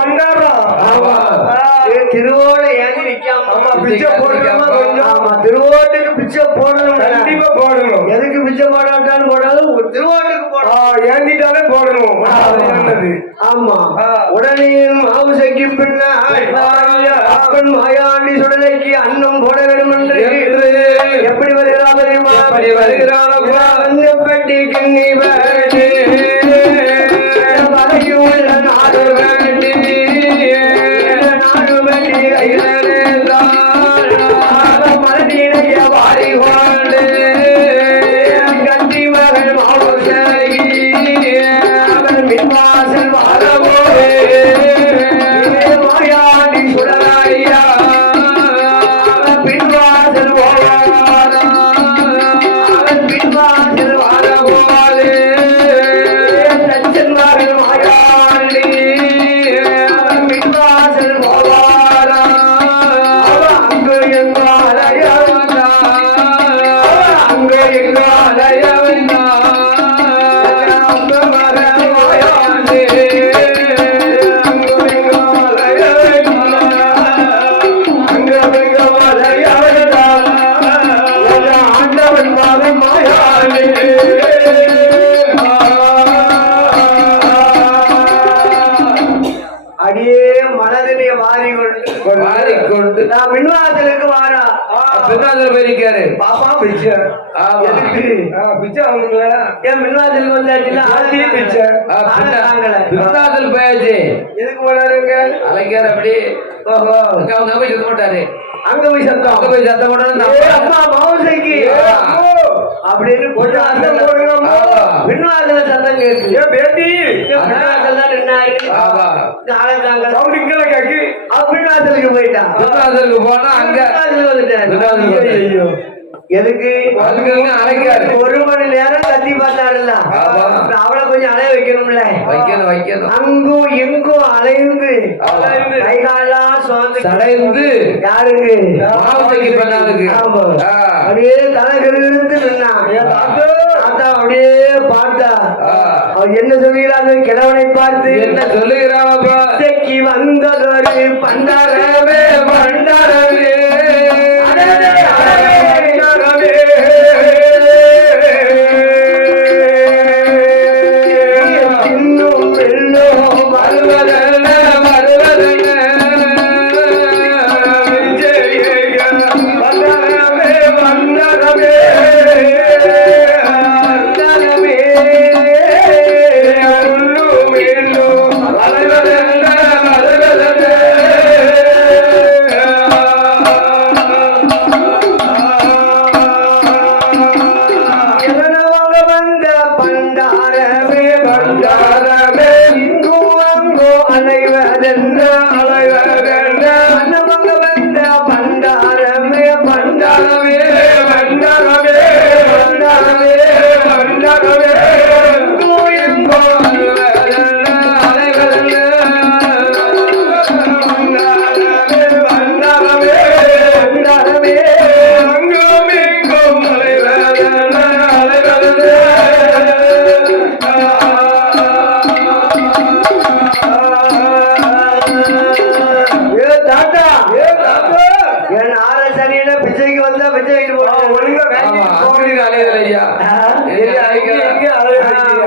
பண்டாரம். ஆமா. திருவோட ஏந்தி நிக்காம. ஆமா, பிச்சை போடணுமா கொஞ்சம்? ஆமா, திருவோட்டுக்கு பிச்சை போடணும். கண்டிப்பா போடணும். எதுக்கு பிச்சை போடாட்டாலும் போடாலும் ஒரு திருவோட்டுக்கு போடணும். ஏந்திட்டாலே போடணும். நல்லது. ஆமா. உடனே மாவுசைக்கு பின்னால் அப்பன் மாயாண்டி சுடலைக்கு அன்னம் போட வேண்டும் என்று எப்படி வருகிறா தெரியுமா? பெட்டி கிண்ணி வேண்டி வரையுள்ள நாடு வேண்டி நாடு வேண்டி மரணிய வாரி வாழ்ந்து கட்டி மகள் மாவுசை அவன் மின்வாசல் வாழவோடு மாயாண்டி சுடலையா பின்வாசல் போவாரா பின்வாசல் வாழவோடு தச்சன் மகள் மாயாண்டி பின்வாசல் போவாரா அங்கு எங்காலயா அங்கு எங்காலயா அடியே மனதிலே வாரிக்கொண்டு நான் மின்வாசலுக்கு வாரா பின்னால போயிருக்காரு பாப்பா பிச்சை பிச்சை அவங்க ஏன் மின்வாசலுக்கு வந்தாச்சுன்னா ஆட்சியே பிச்சை பின்னாதல் போயாச்சு. எதுக்கு போனாருங்க? அலைக்கார் அப்படி அவங்க போய் சுத்த மாட்டாரு. அங்க போய் சத்தம் அங்க போய் சத்தம் போட்டாரு. அம்மா மாவுசைக்கு அப்படின்னு கொஞ்சம் அர்த்தம் போடுங்க. மின்வாசல சத்தம் கேட்டு ஏன் பேட்டி மின்வாசல் தான் நின்னாரு. மின்வாசலுக்கு போயிட்டான். பின்னாதலுக்கு போனா அங்க வந்துட்டாரு. எதுக்கு அலைக்காரு. ஒரு மணி நேரம் கத்தி பார்த்தாருல்ல, அவளை கொஞ்சம் அலைய வைக்கணும்ல. வைக்கணும். அங்கும் எங்கும் அலைந்து கை காலெல்லாம் சடைந்து யாருக்கு? மாவுசைக்கு பின்னாலுக்கு. ஆமா. அப்படியே தலைகிருந்து நின்னான். தாத்தா அப்படியே பார்த்தா அவர் என்ன சொல்கிறாங்க? கிழவனை பார்த்து என்ன சொல்லுகிறாப்பா? இசைக்கு வந்ததொரு பண்டாரவே பண்டாரவே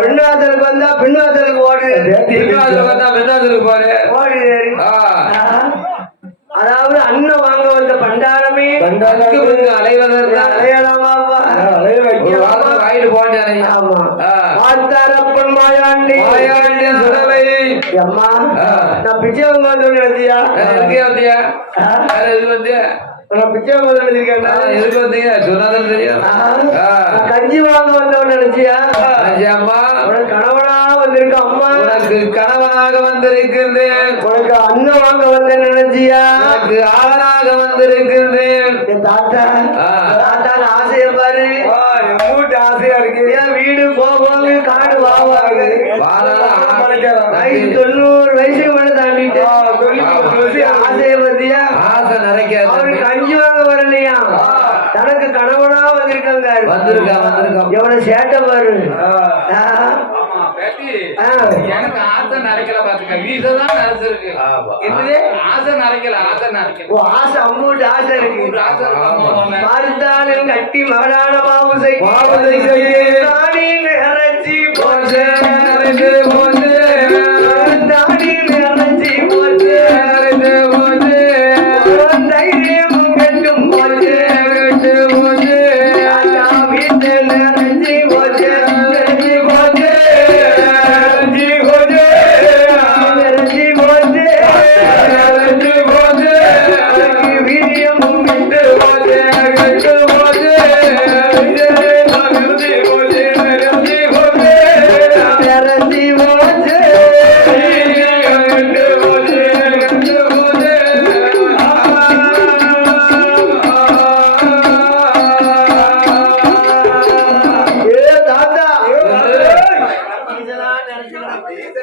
பின்னாதலுக்கு வந்தா பின்னாதலுக்கு ஓடு. அதாவது அண்ணன் வாங்க வந்த பண்டாரமே அலையலாமாப்பன் மாயாண்டி சுடலை. அம்மா நான் பிச்சை வாங்க வந்து நினைச்சியா? நான் பிச்சை வாங்க நினைச்சிருக்கேன். கஞ்சி வாங்க வந்தவன் நினைச்சியா? உனக்கு கணவனா வந்திருக்க அம்மா. உனக்கு கணவனாக வந்திருக்கின்றேன். உனக்கு அண்ணன் வாங்க வந்த நினைச்சியா? உனக்கு ஆளனாக வந்திருக்கின்றேன். தாத்தா தாத்தா ஆசைய பாரு. மூட்டு ஆசையா இருக்கு. வீடு போவாங்க, காடு வாவாங்க. 90 வயசுக்கு மேல தாண்டிட்டு ஆசைய பத்தியா? ஆசை நிறைய. அவருக்கு கஞ்சி வாங்க வரலையா? தனக்கு கணவனா வந்திருக்காங்க. எவ்வளவு சேட்டை பாரு. எனக்கு ஆசை நடக்கல பாத்துக்க வீசதான் நடந்திருக்கு என்னது ஆசை நடக்கல ஆசை நடக்கல ஓ ஆசை அம்மூட்டு ஆசை இருக்கு ஆசை இருக்கும் பார்த்தாலும் கட்டி மகளான மாவுசை தாடி நிறைச்சி போச்சு தாடி நிறைச்சி போச்சு தைரியம் கட்டும் போச்சு வீட்டு நிறைச்சி போச்சு நிறைச்சி போச்சு நிறைச்சி போச்சு வீரியமும் கட்டு போச்சு கட்டு போச்சு நிறைச்சி போச்சு தாத்தா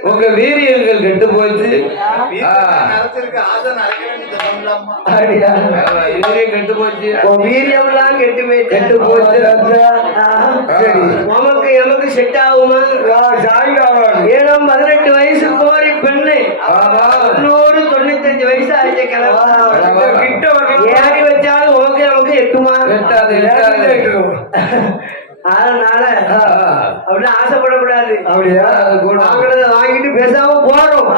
உங்க வீரியங்கள் கெட்டு போச்சு அப்படியா? வீரியம் கெட்டு போச்சு உன் வீரியம்லாம் கெட்டு போச்சு சரி உமக்கு எமக்கு செட் ஆகுமா ஏழாம் 18 வயசு கோரி பெண்ணு 95 வயசு ஆச்சு கிளம்ப ஏறி வச்சாலும் உமக்கு நமக்கு எட்டுமா எட்டாது எட்டாது அதனால அப்படின்னு ஆசைப்படக்கூடாது அப்படியா வாங்குறத வாங்கிட்டு பேசாம போறோம்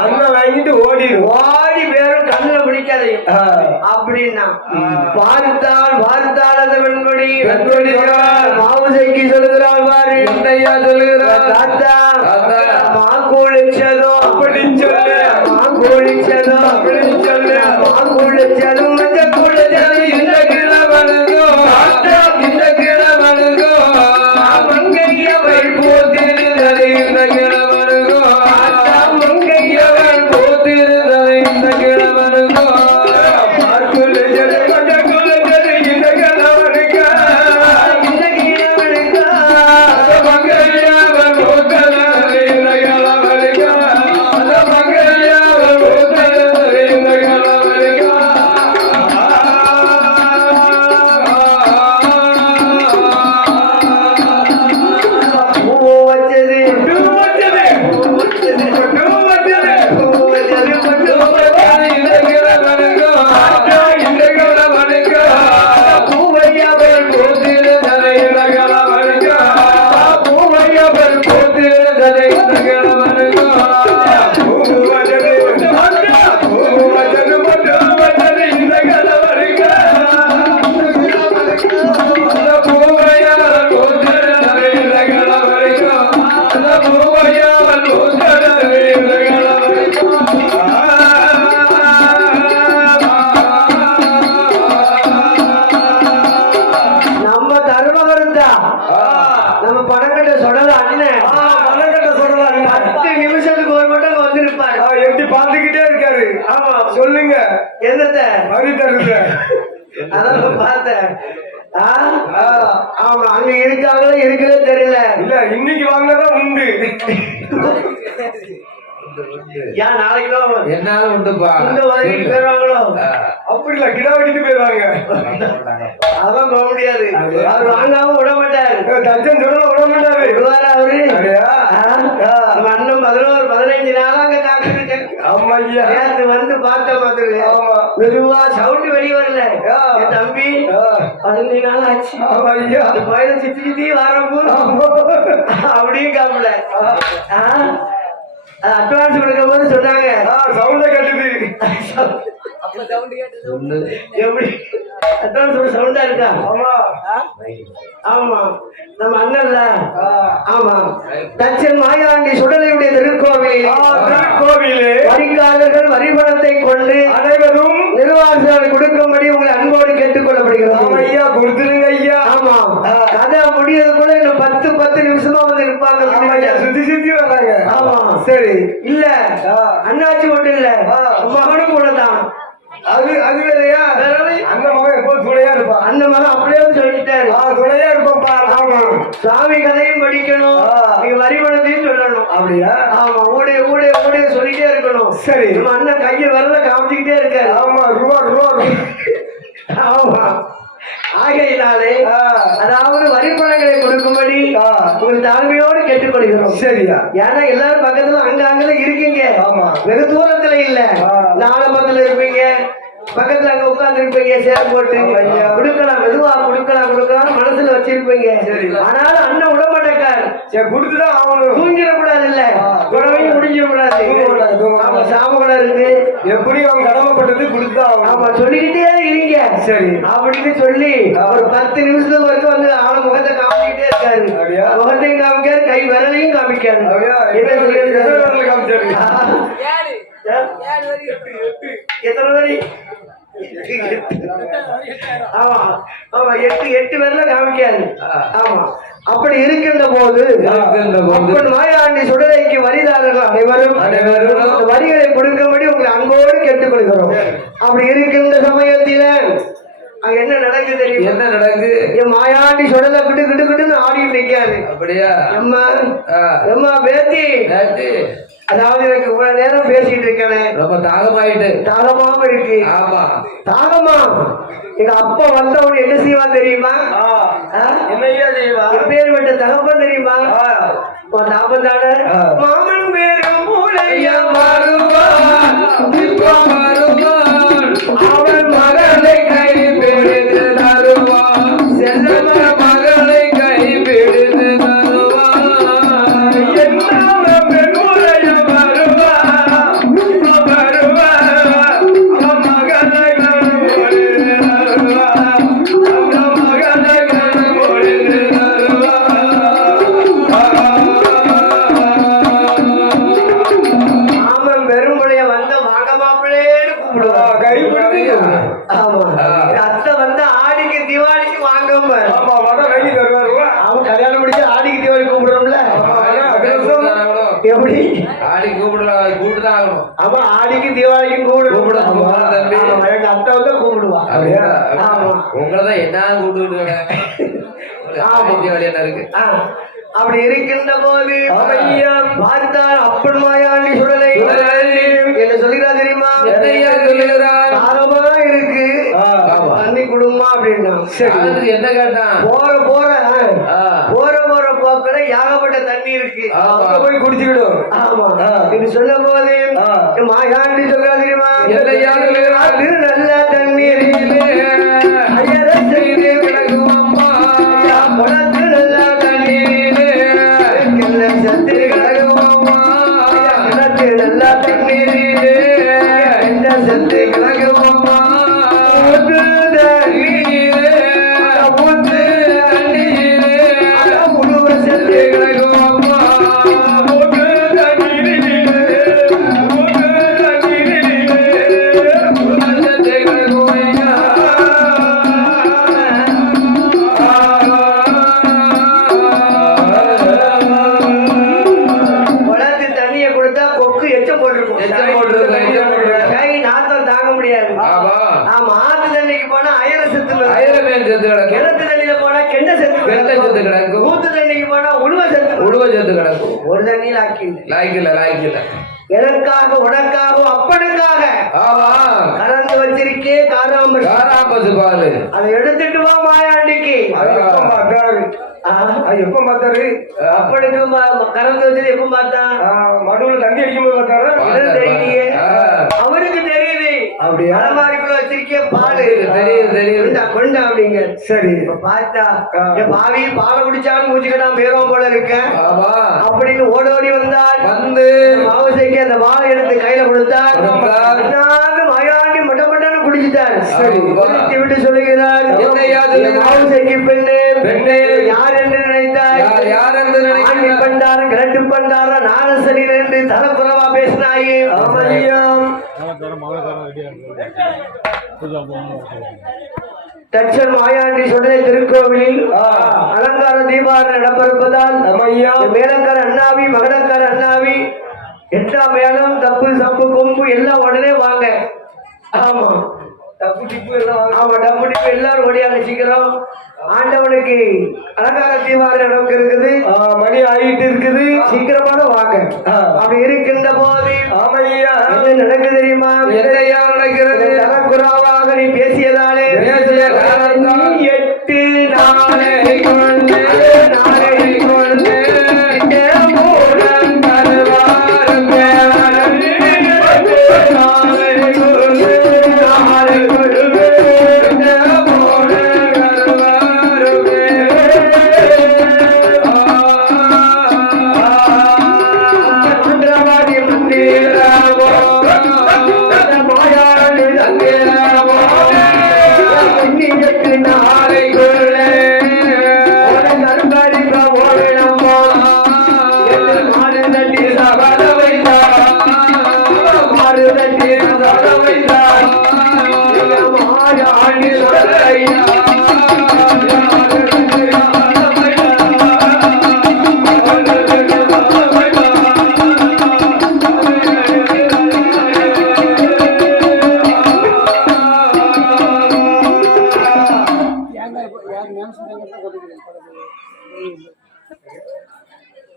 அண்ணன் வாங்கிட்டு ஓடிடும் ஓடி பேரும் கண்ணுல பிடிக்காதையும் அப்படின்னா பார்த்தால் அந்த வெண்கொடி மாவுசைக்கு சொல்லுகிறாள் பாரு என்னையா சொல்லுகிறார் தாத்தா தாத்தா. மாக்கூழிச்சதோ அப்படி சொல்லு மாக்கூழிச்சதோ அப்படி சொல்லு மாக்கூழிச்சதும் மஞ்சள் கூழிச்சது இந்த கிழவனுதோ இந்த கிழவனுகோ மங்கையவள் போத்திருந்தது இந்த கிழவனுகோ மங்கையவள் போத்திருந்தது இந்த கிழவனுகோ இந்த கிழவனுக்கா மங்கையாவன் போத்தனது இந்த கிழவனுகோ மங்கையாவன் போத்தனது இந்த கிழவனுகோ பூ வச்சது இந்த கிழவனுகோ இந்த கிழவனுகோ பூவையவள் போத்திருந்தது இந்த கிழவனுகோ பூவையவள் போத்திருந்தது இந்த கிழவனுகோ அந்த பூவையால் போத்திருந்தது இந்த கிழவனுகோ அந்த பூவையால் போத்திருந்தது இந்த கிழவனுகோ நம்ம தர்மகர்த்தா நம்ம பணக்கட்ட சொல்லல அண்ணன் 10 நிமிஷத்துக்கு ஒரு மட்டும் அங்க வந்திருப்பாரு எப்படி பாத்துக்கிட்டே இருக்காரு ஆமா சொல்லுங்க என்னத்த மறி தருது அதான் நான் பார்த்தேன் ஆமா அங்க இருக்காங்களோ இருக்கவே தெரியல இல்ல இன்னைக்கு வாங்கினதான் உண்டு ஏன் நாளைக்கு என்னால உண்டுப்பா இந்த மாதிரி போயிருவாங்களோ அப்படி இல்ல கிடா வெட்டிட்டு போயிருவாங்க அதான் போக முடியாது அவர் வாங்காம விட மாட்டாரு தச்சன் சொல்ல விட மாட்டாரு விடுவாரா அவரு அப்படியா? நம்ம அண்ணன் 11-15 நாளா அங்க காத்துருக்கேன் ஆமா ஐயா நேத்து வந்து பார்த்த மாதிரி ஆமா. மெதுவா சவுண்ட் வெளிய வரல என் தம்பி 15 நாள் ஆச்சு ஆமா ஐயா அந்த கோயில சுத்தி வரப்போ அப்படியும் காப்பல அட்வான்ஸ் கொடுக்கும் போது சொன்னாங்க சவுண்ட கட்டுது எப்படி அட்வான்ஸ் சவுண்டா இருக்கா ஆமா ஆமா நம்ம அண்ணன்ல ஆமா தச்சன் மாயாண்டி சுடலையுடைய திருக்கோவிலே வரிகாரர்கள் வரிபணத்தை கொண்டு அனைவரும் நிர்வாகத்தால் கொடுக்கும்படி உங்களை அன்போடு கேட்டுக் கொள்ளப்படுகிறோம் ஐயா கொடுத்துருங்க ஐயா ஆமா கதை முடியறது கூட இன்னும் 10 நிமிஷமா வந்து இருப்பாங்க சுத்தி சுத்தி வர்றாங்க ஆமா சரி இல்ல அண்ணாச்சி மட்டும் இல்ல மகனும் கூட தான் அது வேறையா அந்த மகன் எப்போ துணையா இருப்பான் அந்த மகன் அப்படியே சொல்லிட்டாரு துணையா இருப்பான்ப்பா ஆமா சாமி கதையும் படிக்கணும் நீங்க வரிபணத்தையும் சொல்லணும் அப்படியா ஆமா ஊடைய சொல்லிட்டே இருக்கணும் சரி நம்ம அண்ணன் கையை வரல காமிச்சுக்கிட்டே இருக்காரு ஆமா ரூபா ஆமா ஆகையினாலே அதாவது வரிப்பணங்களை கொடுக்கும்படி உங்கள் தாழ்மையோடு கேட்டுக்கொள்ள கேட்டுக்கொள்கிறோம். சரியா? ஏன்னா எல்லாரும் பக்கத்துல அங்கதான் இருக்கீங்க. ஆமா. வெகு தூரத்துல இல்ல, நாலபத்துல இருப்பீங்க, பக்கத்துல அங்க உட்கார்ந்து இருப்பீங்க, சேர் போட்டு கொடுக்கலாம், மெதுவா கொடுக்கலாம் மனசுல வச்சிருப்பீங்க. ஆனாலும் அண்ணன் விடமாட்டேக்காரு. கொடுத்துதான் அவனும் தூங்கிடக்கூடாது, இல்ல உடவையும் முடிஞ்சிடக்கூடாது. ஆமா, சாமகுடம் இருக்கு, எப்படி அவன் கடமைப்பட்டது கொடுத்துதான் அவன். ஆமா, சொல்லிக்கிட்டே இருக்கீங்க. சரி அப்படின்னு சொல்லி ஒரு 10 நிமிஷத்துக்கு வரைக்கும் வந்து அவன முகத்தை காமிக்கிட்டே இருக்காரு. முகத்தையும் காமிக்காரு, கை விரலையும் காமிக்காரு. என்ன சொல்லியிருக்காரு? எத்தனை வரி? ஆமா ஆமா, 8 பேர்ல காமிக்காரு. ஆமா, அப்படி இருக்கின்ற போது அப்பன் மாயாண்டி சுடலைக்கு வரிதாரர்கள் அனைவரும் வரிகளை கொடுக்கும்படி உங்களை அன்போடு கேட்டுக்கொள்கிறோம். அப்படி இருக்கின்ற சமயத்தில அங்க என்ன நடக்குது தெரியும்? என்ன நடக்குது? என் மாயாண்டி சுடலை கிட்டு ஆடிட்டு நிக்காரு. அப்படியா? எம்மா பேத்தி, அதாவது எனக்கு இவ்வளவு நேரம் பேசிட்டு இருக்கேன், ரொம்ப தாகமாவும் இருக்கு. ஆமா, தாகமா. எங்க அப்பா வந்தவன் என்ன செய்வான் தெரியுமா? என்னையா செய்வா? எப்பேற்பட்ட தகப்பன் தெரியுமா? தாப்பன் தானே. மாமன் பேரும் மூளையா வருவான், அவன் மகளை கை பிடித்து தருவான், செல்ல மகளை கை பிடித்து தருவான். என்ன பெண்முறைய வருவான், அவன் மகளை கை பிடித்து தருவான், அந்த மகளை கை பிடித்து மாமன் பெருமுடைய வந்த மாகமாப்பிளேன்னு கூப்பிடுவான். ஆமா, அத்தை வந்து ஆடிக்கு தீபாவளிக்கு வாங்கம்ப. ஆமா, வட கைக்கு தருவாரு. அவன் கல்யாணம் முடிச்சு ஆடிக்கு தீபாவளி கூப்பிடுறோம்ல. எப்படி ஆடி கூப்பிட்டுதான் ஆகணும். ஆமா, ஆடிக்கு தீபாவளிக்கும் கூப்பிடுவோம். தம்பி, எங்க அத்தை வந்து கூப்பிடுவா. அப்படியா? ஆமா, உங்களதான் என்ன கூப்பிட்டு வழியா இருக்கு. அப்படி இருக்கின்ற போது பார்த்தார் அப்பன் மாயாண்டி சுடலை என்ன சொல்லுகிறா தெரியுமா? காரமா இருக்கு, தண்ணி குடும்பமா அப்படின்னா. என்ன கேட்டான்? போற போக்குல யாகப்பட்ட தண்ணி இருக்கு, போய் குடிச்சுக்கிடும். ஆமா, இது சொல்ல போது மாயாண்டி சொல்றா தெரியுமா? அது நல்ல தண்ணீர் குளத்து நல்ல தண்ணீர், சத்து கிடக்குமா, கிணத்து நல்ல தண்ணீர், எந்த சத்து கிடக்குமா, ஊத்து தண்ணீர், ஊத்து தண்ணீர், முழுவ சத்து கிடக்குமா, ஊத்து தண்ணீர், ஊத்து தண்ணீர், சத்து கிடக்குமையா. குளத்து தண்ணிய கொடுத்தா கொக்கு எச்சம் போட்டிருக்கும். கை நாத்தம் தாங்க முடியாது. ஆமா, ஆத்து தண்ணிக்கு போனா அயல செத்து கிடக்கும், கிணத்து தண்ணியில போனா கெண்ட செத்து கிடக்கும், ஊத்து தண்ணிக்கு போனா உழுவ செத்து கிடக்கும். ஒரு தண்ணியில் ஆக்கில்ல. எனக்காக உனக்காக அப்பனுக்காக கலந்து வச்சிருக்கே காராம்பசு பாரு, அதை எடுத்துட்டு வா மாயாண்டிக்கு. எப்ப பார்த்தாரு? அப்பனுக்கு கலந்து வச்சது எப்ப பார்த்தா? மடுவுல தண்ணி அடிக்கும்போது பார்த்தாரு. தெரியலையே, அவருக்கு தெரியுது. அப்படியா? அலமாரிக்குள்ள வச்சிருக்கே பாலு தெரியுது. கொண்டா அப்படிங்க. சரி, பார்த்தா பாவி பாலை குடிச்சாலும் மூச்சுக்கிட்டான் பேரும் போல இருக்க அப்படின்னு ஓடோடி வந்தார். வந்து மாவசைக்கு அந்த பாலை எடுத்து கையில கொடுத்தார். மாயாண்டி மட்டமட்டன்னு குடிச்சிட்டார். குடித்து விட்டு சொல்லுகிறார், மாவசைக்கு பெண்ணே யார் என்று நினைத்தார்? பண்டார கிரட்டு பண்டார நாரசனி என்று தரக்குறவா பேசினாயே. தட்சன் மாயாண்டி சுடலை திருக்கோவிலில் அலங்கார தீபாவளி நடப்பிருப்பதால் மேலக்கார அண்ணாவி மகனக்கார அண்ணாவி எல்லா மேலும் தப்பு சப்பு கொம்பு எல்லாம் உடனே வாங்க. ஆமா, டப்பு டிப்பு எல்லாம். ஆமா, டப்பு டிப்பு எல்லாரும் ஓடியாங்க சீக்கிரம். ஆண்டவனுக்கு அலங்கார தீபாவளி நடக்க இருக்குது, மணி ஆகிட்டு இருக்குது, சீக்கிரமான வாங்க. அப்படி இருக்கின்ற போது என்ன நடக்குது தெரியுமா? நடக்கிறது தரக்குறாவாக நீ பேசியதாலே 8 நாளை கொண்டு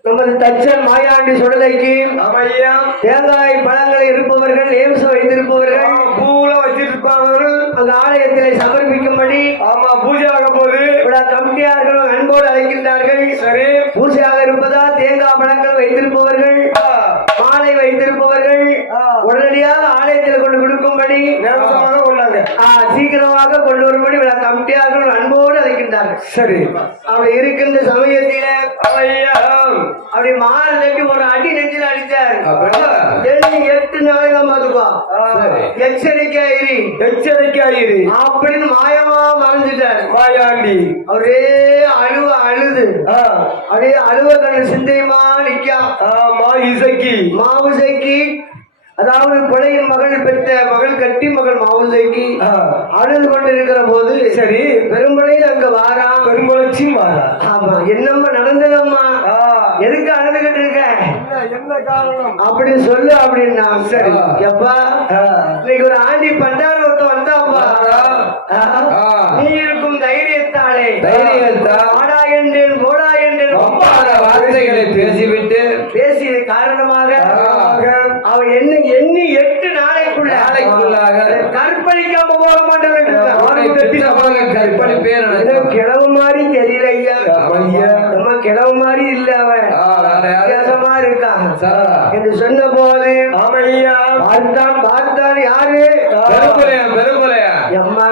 நமது தச்சன் மாயாண்டி சுடலைக்கு தேங்காய் பழங்களை இருப்பவர்கள் ஏம்ச வைத்திருப்பவர்கள் பூல வச்சிருப்பவர்கள் அந்த ஆலயத்திலே சமர்ப்பிக்கும்படி ஆமா பூஜை ஆக போது கமிட்டியார்கள் அன்போடு அழைக்கின்றார்கள். சரி பூஜையாக இருப்பதா தேங்காய் பழங்கள் வைத்திருப்பவர்கள் மாலை வைத்திருப்பவர்கள் உடனடியாக ஆலயத்தில் கொண்டு கொடுக்கும்படி கொண்டாங்க சீக்கிரமாக கொண்டு வரும்படி கமிட்டியார்கள் அன்போடு அழைக்கின்றார்கள். சரி அப்படி இருக்கின்ற சமயத்தில அப்படி மாறு தட்டி ஒரு அடி நெஞ்சில் அடித்தார். 8 நாள் மதுபா எச்சரிக்கையாயிரு அப்படின்னு மாயமா மறைஞ்சிட்டார் மாயாண்டி. அவரே அழுது அப்படியே அழுவ கண்ணு சிந்தையுமா நிக்கா மாவுசைக்கு அதாவது கொலையின் மகள் பெற்ற மகள் கட்டி மகள் மாவுசைக்கு அழுது கொண்டு இருக்கிற போது சரி பெரும்பளையில் அங்க வாரா பெரும்பளச்சியும் வாரா. ஆமா என்னம்மா நடந்ததம்மா எதுக்கு அழுதுகிட்டு இருக்க என்ன காரணம் அப்படின்னு சொல்லு அப்படின்னா சரி எப்பா இன்னைக்கு ஒரு ஆண்டி பண்டார ஒருத்த வந்தாப்பா நீ இருக்கும் தைரியத்தாலே ஆடா என்றேன் போடா என்றேன் வார்த்தைகளை பேசிவிட்டு பேசிய காரணமாக அவன் எண்ணி 8 நாளைக்குள்ளாக கற்பழிக்காம போக மாட்டேன். கிழவு மாதிரி தெரியல ஐயா நம்ம கிழவு மாதிரி இல்ல அவன் வித்தியாசமா இருக்கான் என்று சொன்ன போது ஆமையா பார்த்தான் யாரு அம்மா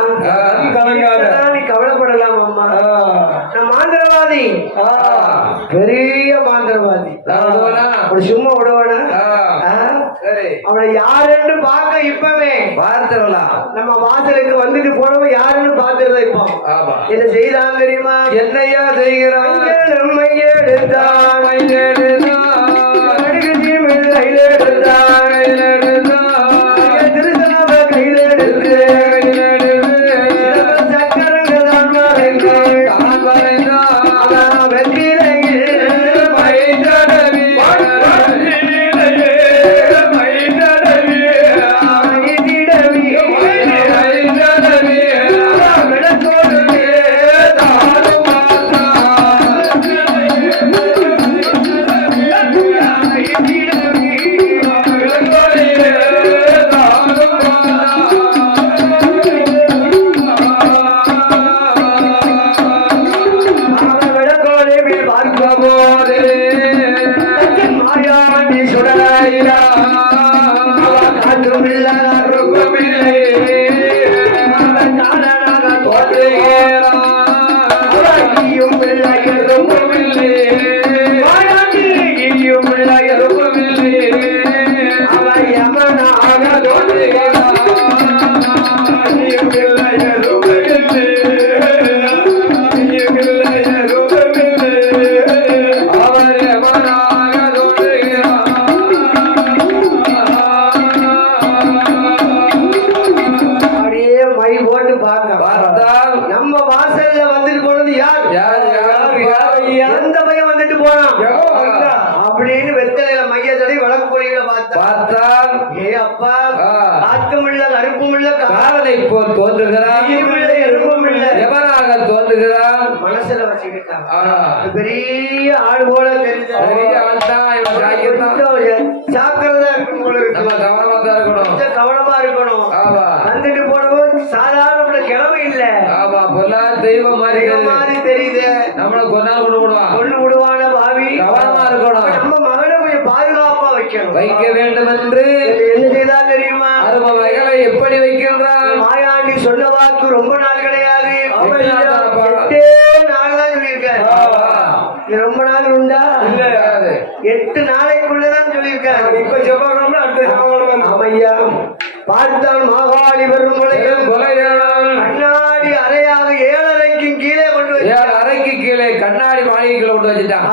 நீ கவலைப்படலாம் அம்மா நான் மாந்திரவாதி பெரிய மாந்திரவாதி சும்மா விடுவானா அவனை யாருன்னு பார்க்க இப்பவே பார்த்துடலாம். நம்ம வாசலுக்கு வந்துட்டு போனவன் யாருன்னு பார்த்துருந்தா இப்போ என்ன செய்தான் தெரியுமா என்னையா செய்கிறான் அப்படின்னு வெத்தலையில மையத்தடி வழக்குழிகளை பார்த்தான். ஏ அப்பா ஆக்கும் இல்ல கருப்பும் இல்ல காலனை போல் தோன்றுகிறான் எறும்பும் இல்ல எவனாக தோன்றுகிறான் மனசுல வச்சுக்கிட்டான். பெரிய ஆள் போல தெரிஞ்ச ஜாக்கிரதா இருக்கணும் போல இருக்கு. கவனமா தான் இருக்கணும், கவனமா இருக்கணும். வந்துட்டு போனவோ சாதாரண கிழமை இல்ல, பொல்லா தெய்வம் மாதிரி தெரியுது. நம்மள கொண்டு விடுவான பாவி. கவனமா இருக்கணும். நம்ம மகனை கொஞ்சம் பாதுகாப்பா வைக்க வேண்டும் என்று என்ன செய்தா தெரியுமா? அருமகளை எப்படி வைக்கின்றான்? மாயாண்டி சொன்ன வாக்கு ரொம்ப நாள் கிடையாது, 8 நாள் தான் சொல்லியிருக்காரு. ரொம்ப நாள் உண்டா? 8 நாளைக்குள்ளதான் சொல்லியிருக்காரு. இப்ப செவ்வாய்க்கிழமை அடுத்த செவ்வாய்க்கிழமை. ஆமையா பார்த்தான் மாகாளி வரும் கண்ணாடி அறையாக 7 அறைக்கும் கீழே கொண்டு 7 அறைக்கு கீழே கண்ணாடி மாளிகைகளை கொண்டு வச்சுட்டான்.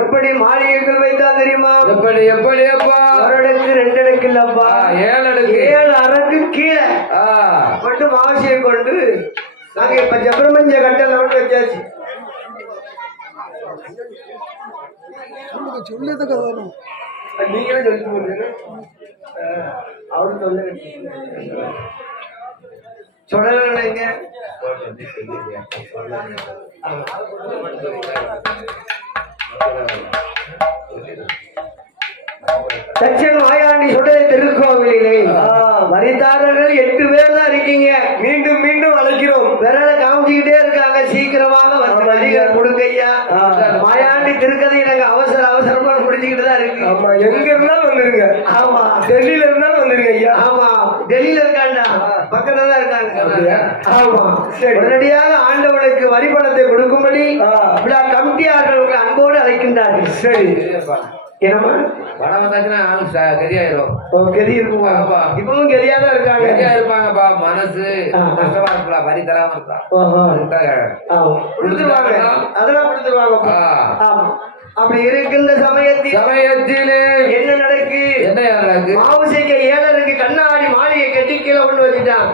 எப்படி மாளிகைகள் வைத்தா தெரியுமா? எப்படி எப்படி அப்பா? ஒரு அடுக்கு 2 அடுக்கு இல்லப்பா, 7 அறைக்கு கீழே மட்டும் ஆசையை கொண்டு நாங்க இப்ப ஜப்ரமஞ்ச கட்டல வச்சாச்சு. சொல்லுறதுக்கு வரும் நீங்களே சொல்லிட்டு அவரு சொல்ல சுடலைங்க தச்சன் மாயாண்டி சுடலை திருக்கோவிலே வரிதாரர்கள் 8 பேர் தான் இருக்கீங்க. மீண்டும் மீண்டும் அழைக்கிறோம். விரலை காமிச்சுக்கிட்டே இருக்காங்க. சீக்கிரமாக வந்து வரிகள் கொடுங்கய்யா. மாயாண்டி திருக்கதை நாங்க அவசர அவசரமா முடிச்சுக்கிட்டு தான் இருக்கு. ஆமா, எங்க இருந்தாலும் வந்துருங்க. ஆமா, டெல்லியில இருந்தாலும் வந்துருங்க ஐயா. ஆமா, டெல்லியில இருக்காண்டா, பக்கத்துல தான் இருக்காங்க. ஆமா, உடனடியாக ஆண்டவனுக்கு வரிபணத்தை கொடுக்கும்படி விழா கமிட்டியார்கள் உங்களை அன்போடு அழைக்கின்றார்கள். சரி, என்னமா பணம் வந்தாச்சுன்னா கெதியாயிரும். கெதி இருக்குமா? இப்பவும் கெதியா தான் இருக்காங்க. கெதியா இருப்பாங்கப்பா. மனசு கஷ்டமா இருக்கலாம், வரி தராம இருக்கலாம். கொடுத்துருவாங்க, அதெல்லாம் கொடுத்துருவாங்க. ஆமா, அப்படி இருக்கின்ற சமயத்திலே என்ன நடக்கு? என்ன நடக்கு? மாவுசைக்க ஏழருக்கு கண்ணாடி மாளிகை கட்டி கீழே கொண்டு வச்சுட்டான்.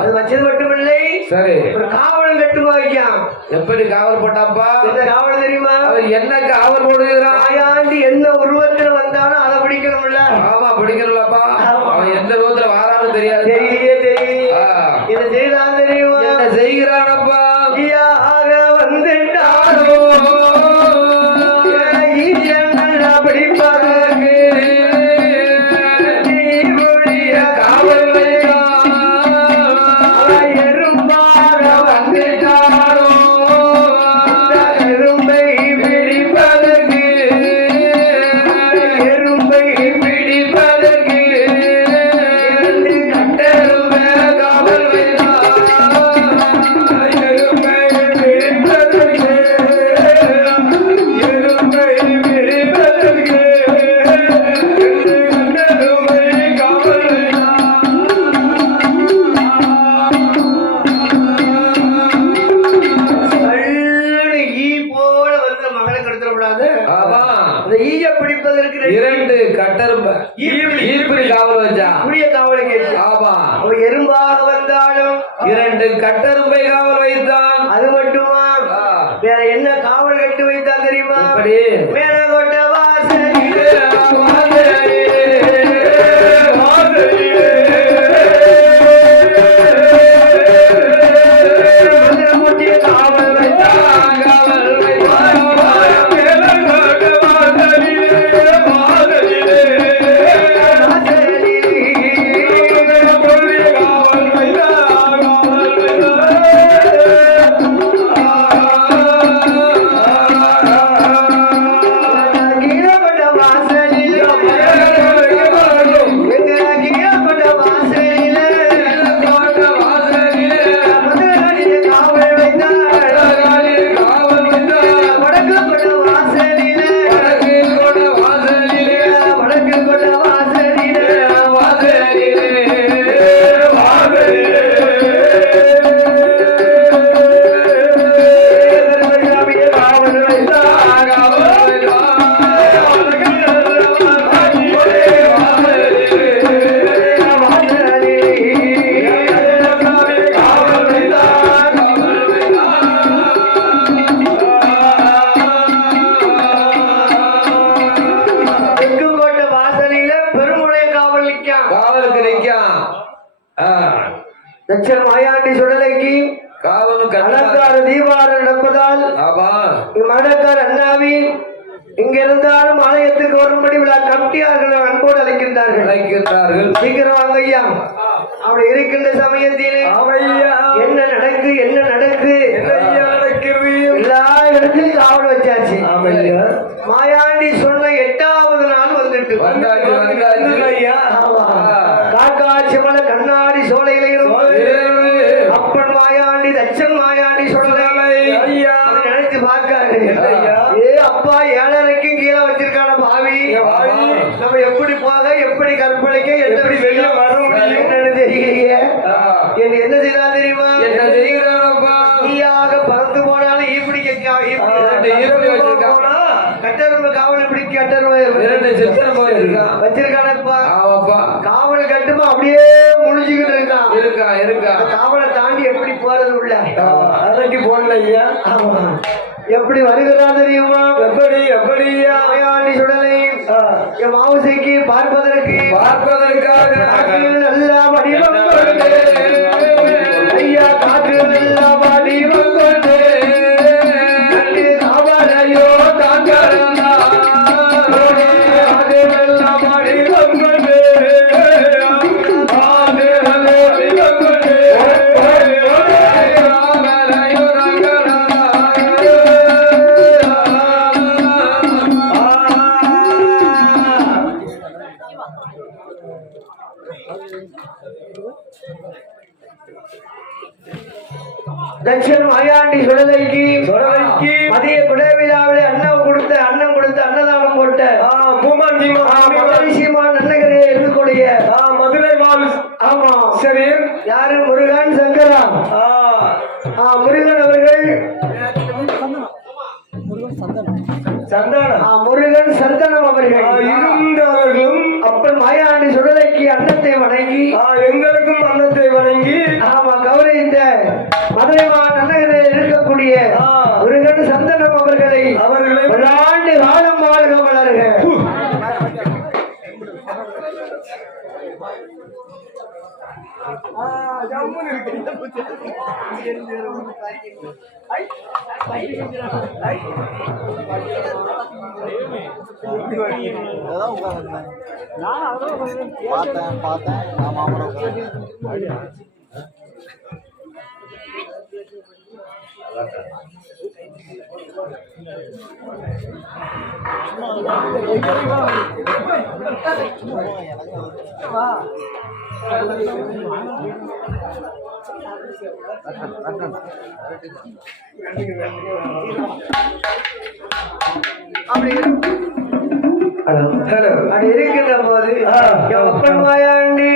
அது வச்சது மட்டுமில்லை, சரி, ஒரு காவலும் கட்டுமா வைக்கான். எப்படி காவல் போட்டாப்பா? என்ன காவல் தெரியுமா? அவர் என்ன காவல் போடுகிறான்? மாயாண்டி என்ன உருவத்துல வந்தாலும் அதை பிடிக்கணும்ல. ஆமா, பிடிக்கணும்லப்பா. அவன் எந்த ரூபத்துல வாரான்னு தெரியாது. தெரியலையே. என்ன செய்யலாம் தெரியுமா? என்ன செய்கிறானப்பா? ஆக வந்துட்டாரோ பிடிப்பதற்கு காவல் எறும்பாக வந்துட்டாரோ எறும்பை பிடிப்பதற்கு எறும்பை பிடிப்பதற்கு கட்டெரும்பை காவல் எறும்பை பிடிப்பதற்கு எறும்பை பிடிப்பதற்கு பிடிப்பதற்கு 2 கட்டெரும்பை ஈர்ப்பிடி காவல் வச்சா. புளிய காவலுக்கு. ஆமா, அவன் எறும்பாக வந்தாலும் 2 கட்டெரும்பை காவல் வைத்தான். அது மட்டுமா, வேற என்ன காவல் கட்டு வைத்தான் தெரியுமா? மேல கொண்ட வாசலிலே காவல் வைத்தான். தச்சன் மாயாண்டி சுடலைக்கு அலங்கார தீபாவளி நடப்பதால் மடக்கார் அண்ணாவி இங்க இருந்தாலும் ஆலயத்துக்கு வரும்படி விழா கமிட்டியார்கள் அன்போடு அழைக்கின்றார்கள். சீக்கிரம் வாங்க ஐயா. அப்படி இருக்கின்ற சமயத்திலே என்ன நடக்கு எல்லா இடத்திலும் காவல் வச்சாச்சு. மாயாண்டி சொன்ன 8வது நாள் வந்துட்டு காக்காட்சி மலை கண்ணாடி சோலையிலும் அப்பன் மாயாண்டி தச்சன் மாயாண்டி சொல்லலை நினைச்சு பார்க்காரு. அப்பா 7:30க்கும் கீழே வச்சிருக்கான பாவி, நம்ம எப்படி போக, எப்படி கற்பழிக்க, எப்படி வெளியே வர முடியும் தெரியலையே. என்ன செய்யறா தெரியுமா? நீயாக பறந்து போனாலும் ஈப்பிடிக்க கட்டெரும்பு காவல் பிடிக்க கட்டெரும்பு வச்சிருக்கானப்பா. காவல் கட்டுமா அப்படியே முழிச்சுக்கிட்டு இருக்கான். காவலை தாண்டி எப்படி போறது உள்ள அன்னைக்கு போடல ஐயா. எப்படி வருகிறா தெரியுமா? எப்படியா மாயாண்டி சுடலை மாவுசைக்கு பார்ப்பதற்காக நல்ல வடிவம் தட்சன் மாயாண்டி சுடலைக்கு மதிய குடவிழாவிலே அன்னம் கொடுத்த அன்னதானம் போட்ட மதுரை சீமான் நன்னகரே இருக்கக்கூடிய மதுரை வாழ். ஆமா சரி, யாரு? முருகன் சங்கரா. முருகன் அவர்கள் முருகன் சந்தனம் அவர்கள் இருந்தவர்களும் அப்பன் மாயாண்டி சுடலைக்கு அன்னத்தை வணங்கி எங்களுக்கும் அன்னத்தை வணங்கி ஆமா கௌரவித்த மதுரை நன்னகரில் இருக்கக்கூடிய முருகன் சந்தனம் அவர்களை பல்லாண்டு காலம் வாழ்க வளர்க. பார்த்தேன் அப்படி இருக்கின்ற போது அப்பன் மாயாண்டி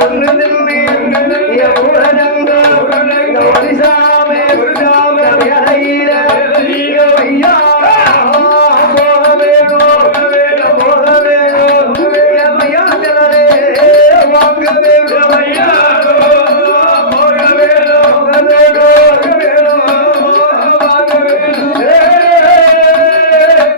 ஒன்று